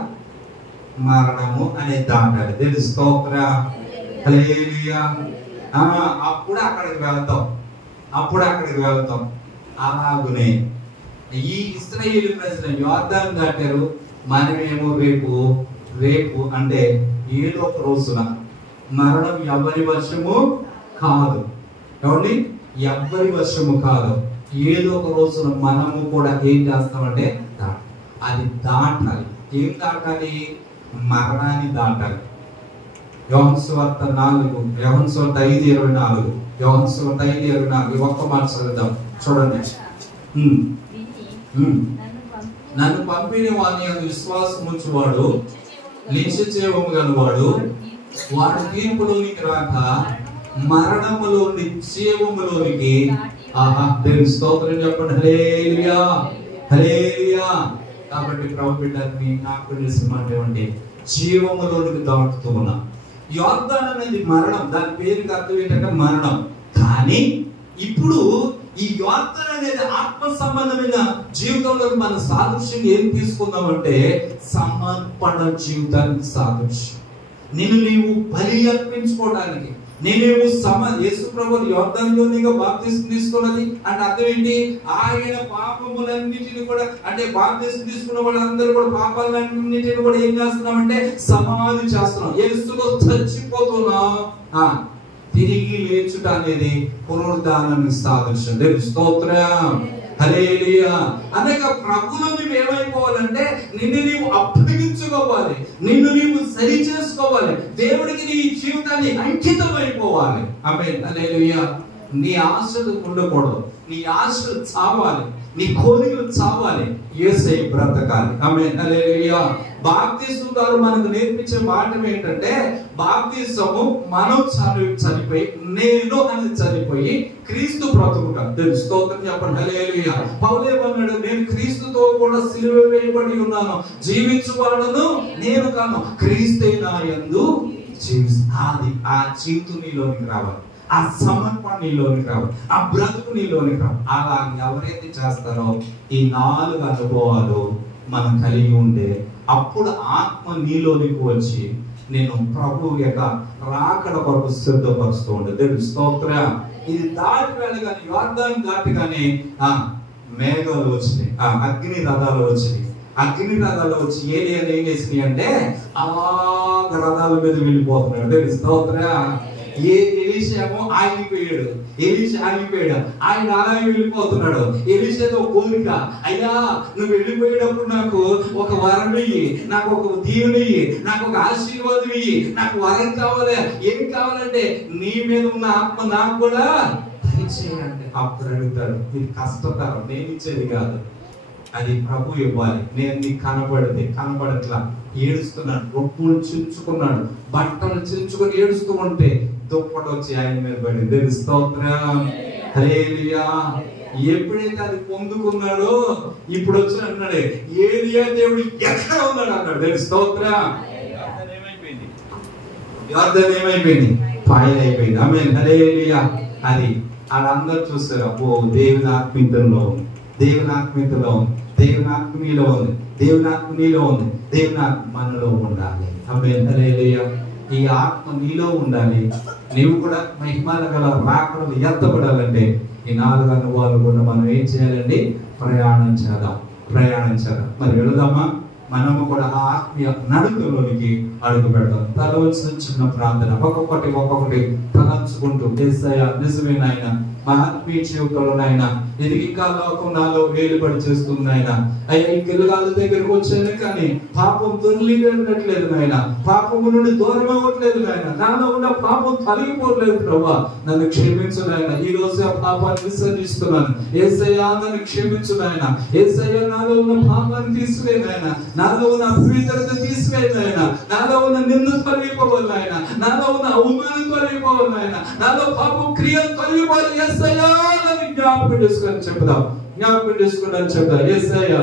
మరణము అనేది దాటాలి. తెలుసు స్తోత్రం. హల్లెలూయా. అప్పుడు అక్కడికి వెళ్తాం. అలాగునే ఈ ఇశ్రాయేలు ప్రజలు యోర్దాను దాటారు. మనమేమో రేపు అంటే ఏదో ఒక రోజున మరణం ఎవరి వశము కాదు. ఏమండి? ఎవరి వశము కాదు. ఏదో ఒక రోజున మనము కూడా ఏం చేస్తామంటే అది దాటాలి. ఏం దాటాలి? మరణాన్ని దాటాలి. యోహాను సువార్త 4, యోహాను సువార్త 5:24, యోహాను సువార్త 5:24 ఒక్క మాట చదువుదాం చూడండి. నన్ను పంపిన వాని యందు విశ్వాసం ఉంచువాడు నిత్య జీవము గలవాడు, వాడు తీర్పులోనికి రాక మరణములోని జీవములోనికి దేవుని స్తోత్రం చెప్పండి. హల్లెలూయా, హల్లెలూయా. కాబట్టి ప్రభు బిడ్డని నాకు తెలిసిన మాట ఏమంటే జీవములోనికి దాటుతూ ఉన్నా. యోర్దాను అనేది మరణం, దాని పేరుకి అర్థం ఏంటంటే మరణం. కానీ ఇప్పుడు ఈ యోర్దాను అనేది ఆత్మ సంబంధమైన జీవితంలో మన సాదృశ్యం ఏం తీసుకుందామంటే సమర్పణ జీవితానికి సాదృశ్యం. నీవు బలి అర్పించుకోవడానికి నేనేమో యేసు ప్రభువు యోర్దానులోనిగా బాప్తిసం తీసుకున్నది అంటే అర్థం ఏంటి? ఆయన పాపములన్నిటిని కూడా అంటే బాప్తిసం తీసుకున్న వాళ్ళందరూ కూడా పాపాలన్నిటిని కూడా ఏం చేస్తున్నామంటే సమాధి చేస్తున్నాం. యేసులో చచ్చిపోతున్నాం. తిరిగి లేచుట అనేది పునరుద్ధానానికి సాదృశ్యం. దేవుని స్తోత్రం. హల్లెలూయా. అనేక ప్రభువులో నువ్వు ఏమైపోవాలంటే నిన్ను నీవు అప్పగించుకోవాలి, నిన్ను నీవు సరి చేసుకోవాలి, దేవుడికి నీ జీవితాన్ని అంకితం అయిపోవాలి. ఆమేన్. హల్లెలూయా. నీ ఆశలు ఉండకూడదు, నీ ఆశలు చావాలి, నీ కోరికలు చావాలి, యేసే బ్రతకాలి. ఆమేన్. హల్లెలూయా. బాప్తిసం ద్వారా మనకు నేర్పించే పాఠం ఏంటంటే బాప్తిసము మనం చనిపోయి నేను అని చనిపోయి క్రీస్తు బ్రతుకుట. తెలుసు స్తోత్రం చెప్పండి. హల్లెలూయా. పౌలేమన్నాడు? నేను క్రీస్తుతో కూడా సిలువ వేయబడి ఉన్నాను, జీవించువాడును నేను కాను, క్రీస్తే నా యందు జీవిస్తాది. ఆ జీవితం నీలోనికి రావాలి, ఆ సమర్పణ నీలోనికి రావాలి, ఆ బ్రతుకు నీలోనికి రావాలి. అలా ఎవరైతే చేస్తారో ఈ 4 అనుభవాలు మనం కలిగి ఉంటే అప్పుడు ఆత్మ నీలోనికి వచ్చి నేను ప్రభు యొక్క రాకడ కొరకు సిద్ధపరుస్తూ ఉండే. దేవుని స్తోత్రం. ఇది దాటి వెళ్ళగానే యోర్దాను దాటిగానే మేఘాలు వచ్చినాయి, అగ్ని రథాలు వచ్చినాయి. అగ్ని రథాలు వచ్చి ఏలియాను ఏం చేసినాయి అంటే అలాగ రథాల మీద వెళ్ళిపోతున్నాడు. దేవుని స్తోత్రం. ఎలీషామో ఆగిపోయాడు, ఆయన అలాగే వెళ్ళిపోతున్నాడు. ఎలీషాతో కోరిక, అయ్యా నువ్వు వెళ్ళిపోయేటప్పుడు నాకు ఒక వరం ఇయ్యి, నాకు ఒక దీవెన ఇయ్యి, నాకు ఒక ఆశీర్వాదం ఇయ్యి, నాకు వరం కావాలి. ఏం కావాలంటే నీ మీద ఉన్న ఆత్మ నాకు కూడా దయచేయండి. అప్పుడు అడుగుతాడు, ఇది కష్టతరం, నేను ఇచ్చేది కాదు, అది ప్రభు ఇవ్వాలి. నేను నీకు కనబడట్లా, ఏడుస్తున్నాడు, రొప్పులు చించుకున్నాడు, బట్టలు చించుకొని ఏడుస్తూ ఉంటే దుప్పటి వచ్చి ఆయన మీద పడింది. దేవుని స్తోత్రం. హల్లెలూయా. ఎప్పుడైతే అది పొందుకున్నాడో ఇప్పుడు వచ్చి అన్నాడు, ఏలియా దేవుడు ఎక్కడ ఉన్నాడు అన్నాడు. దేవుని స్తోత్రం. యోర్దాను ఏమైపోయింది? పాయలైపోయింది. ఆమేన్. హల్లెలూయా. అది వాళ్ళందరూ చూస్తారు, అబ్బో దేవుని ఆత్మీయతలో ఉంది, దేవుని ఆత్మీయతలో ఉంది, దేవుని ఆత్మ నీలో ఉంది, దేవుని ఆత్మ నీలో ఉంది, దేవుని ఆత్మ మనలో ఉండాలి. ఆమేన్. హల్లెలూయా. ఈ ఆత్మ నీలో ఉండాలి. నీవు కూడా మహిమల గల రాకడలు ఎత్తపడాలంటే ఈ 4 అనుభవాలు కూడా మనం ఏం చేయాలండి? ప్రయాణం చేద్దాం. మరి వెళదామా? మనము కూడా ఆ ఆత్మీయ నడుకలోనికి అడుగు పెడదాం. తల వంచిన చిన్న ప్రార్థన ఒక్కొక్కటి తలంచుకుంటూ, యేసయ్యా నిజమే నాయన, మా ఆత్మీయ జీవితంలో నాయన ఇది ఇంకా లోకం నాలో వేలుబడి చేస్తుంది నాయన. అయ్యా ఈ గిల్లగాల దగ్గరకు వచ్చాను కానీ పాపం దొరికినట్లేదు నాయన, పాపము నుండి దూరం అవ్వట్లేదు నాయన, నాలో ఉన్న పాపం తొలగిపోవట్లేదు ప్రభా, నన్ను క్షమించు నాయన. ఈ రోజు ఆ పాపాన్ని విసర్జిస్తున్నాను. యేసయ్యా నన్ను క్షమించు నాయన. యేసయ్యా నాలో ఉన్న పాపాన్ని తీసివేయి నాయన, నాలో ఉన్న అపవిత్రత తీసివేయి నాయన, నాలో ఉన్న నింద తొలగిపోవాలి నాయన, నాలో ఉన్న అవమానం తొలగిపోవాలి నాయన, నాలో పాపం క్రియలు తొలగిపోవాలి. యేసయ్యా నన్ను జ్ఞాపకం చేసుకొని చెప్దాం. యేసయ్యా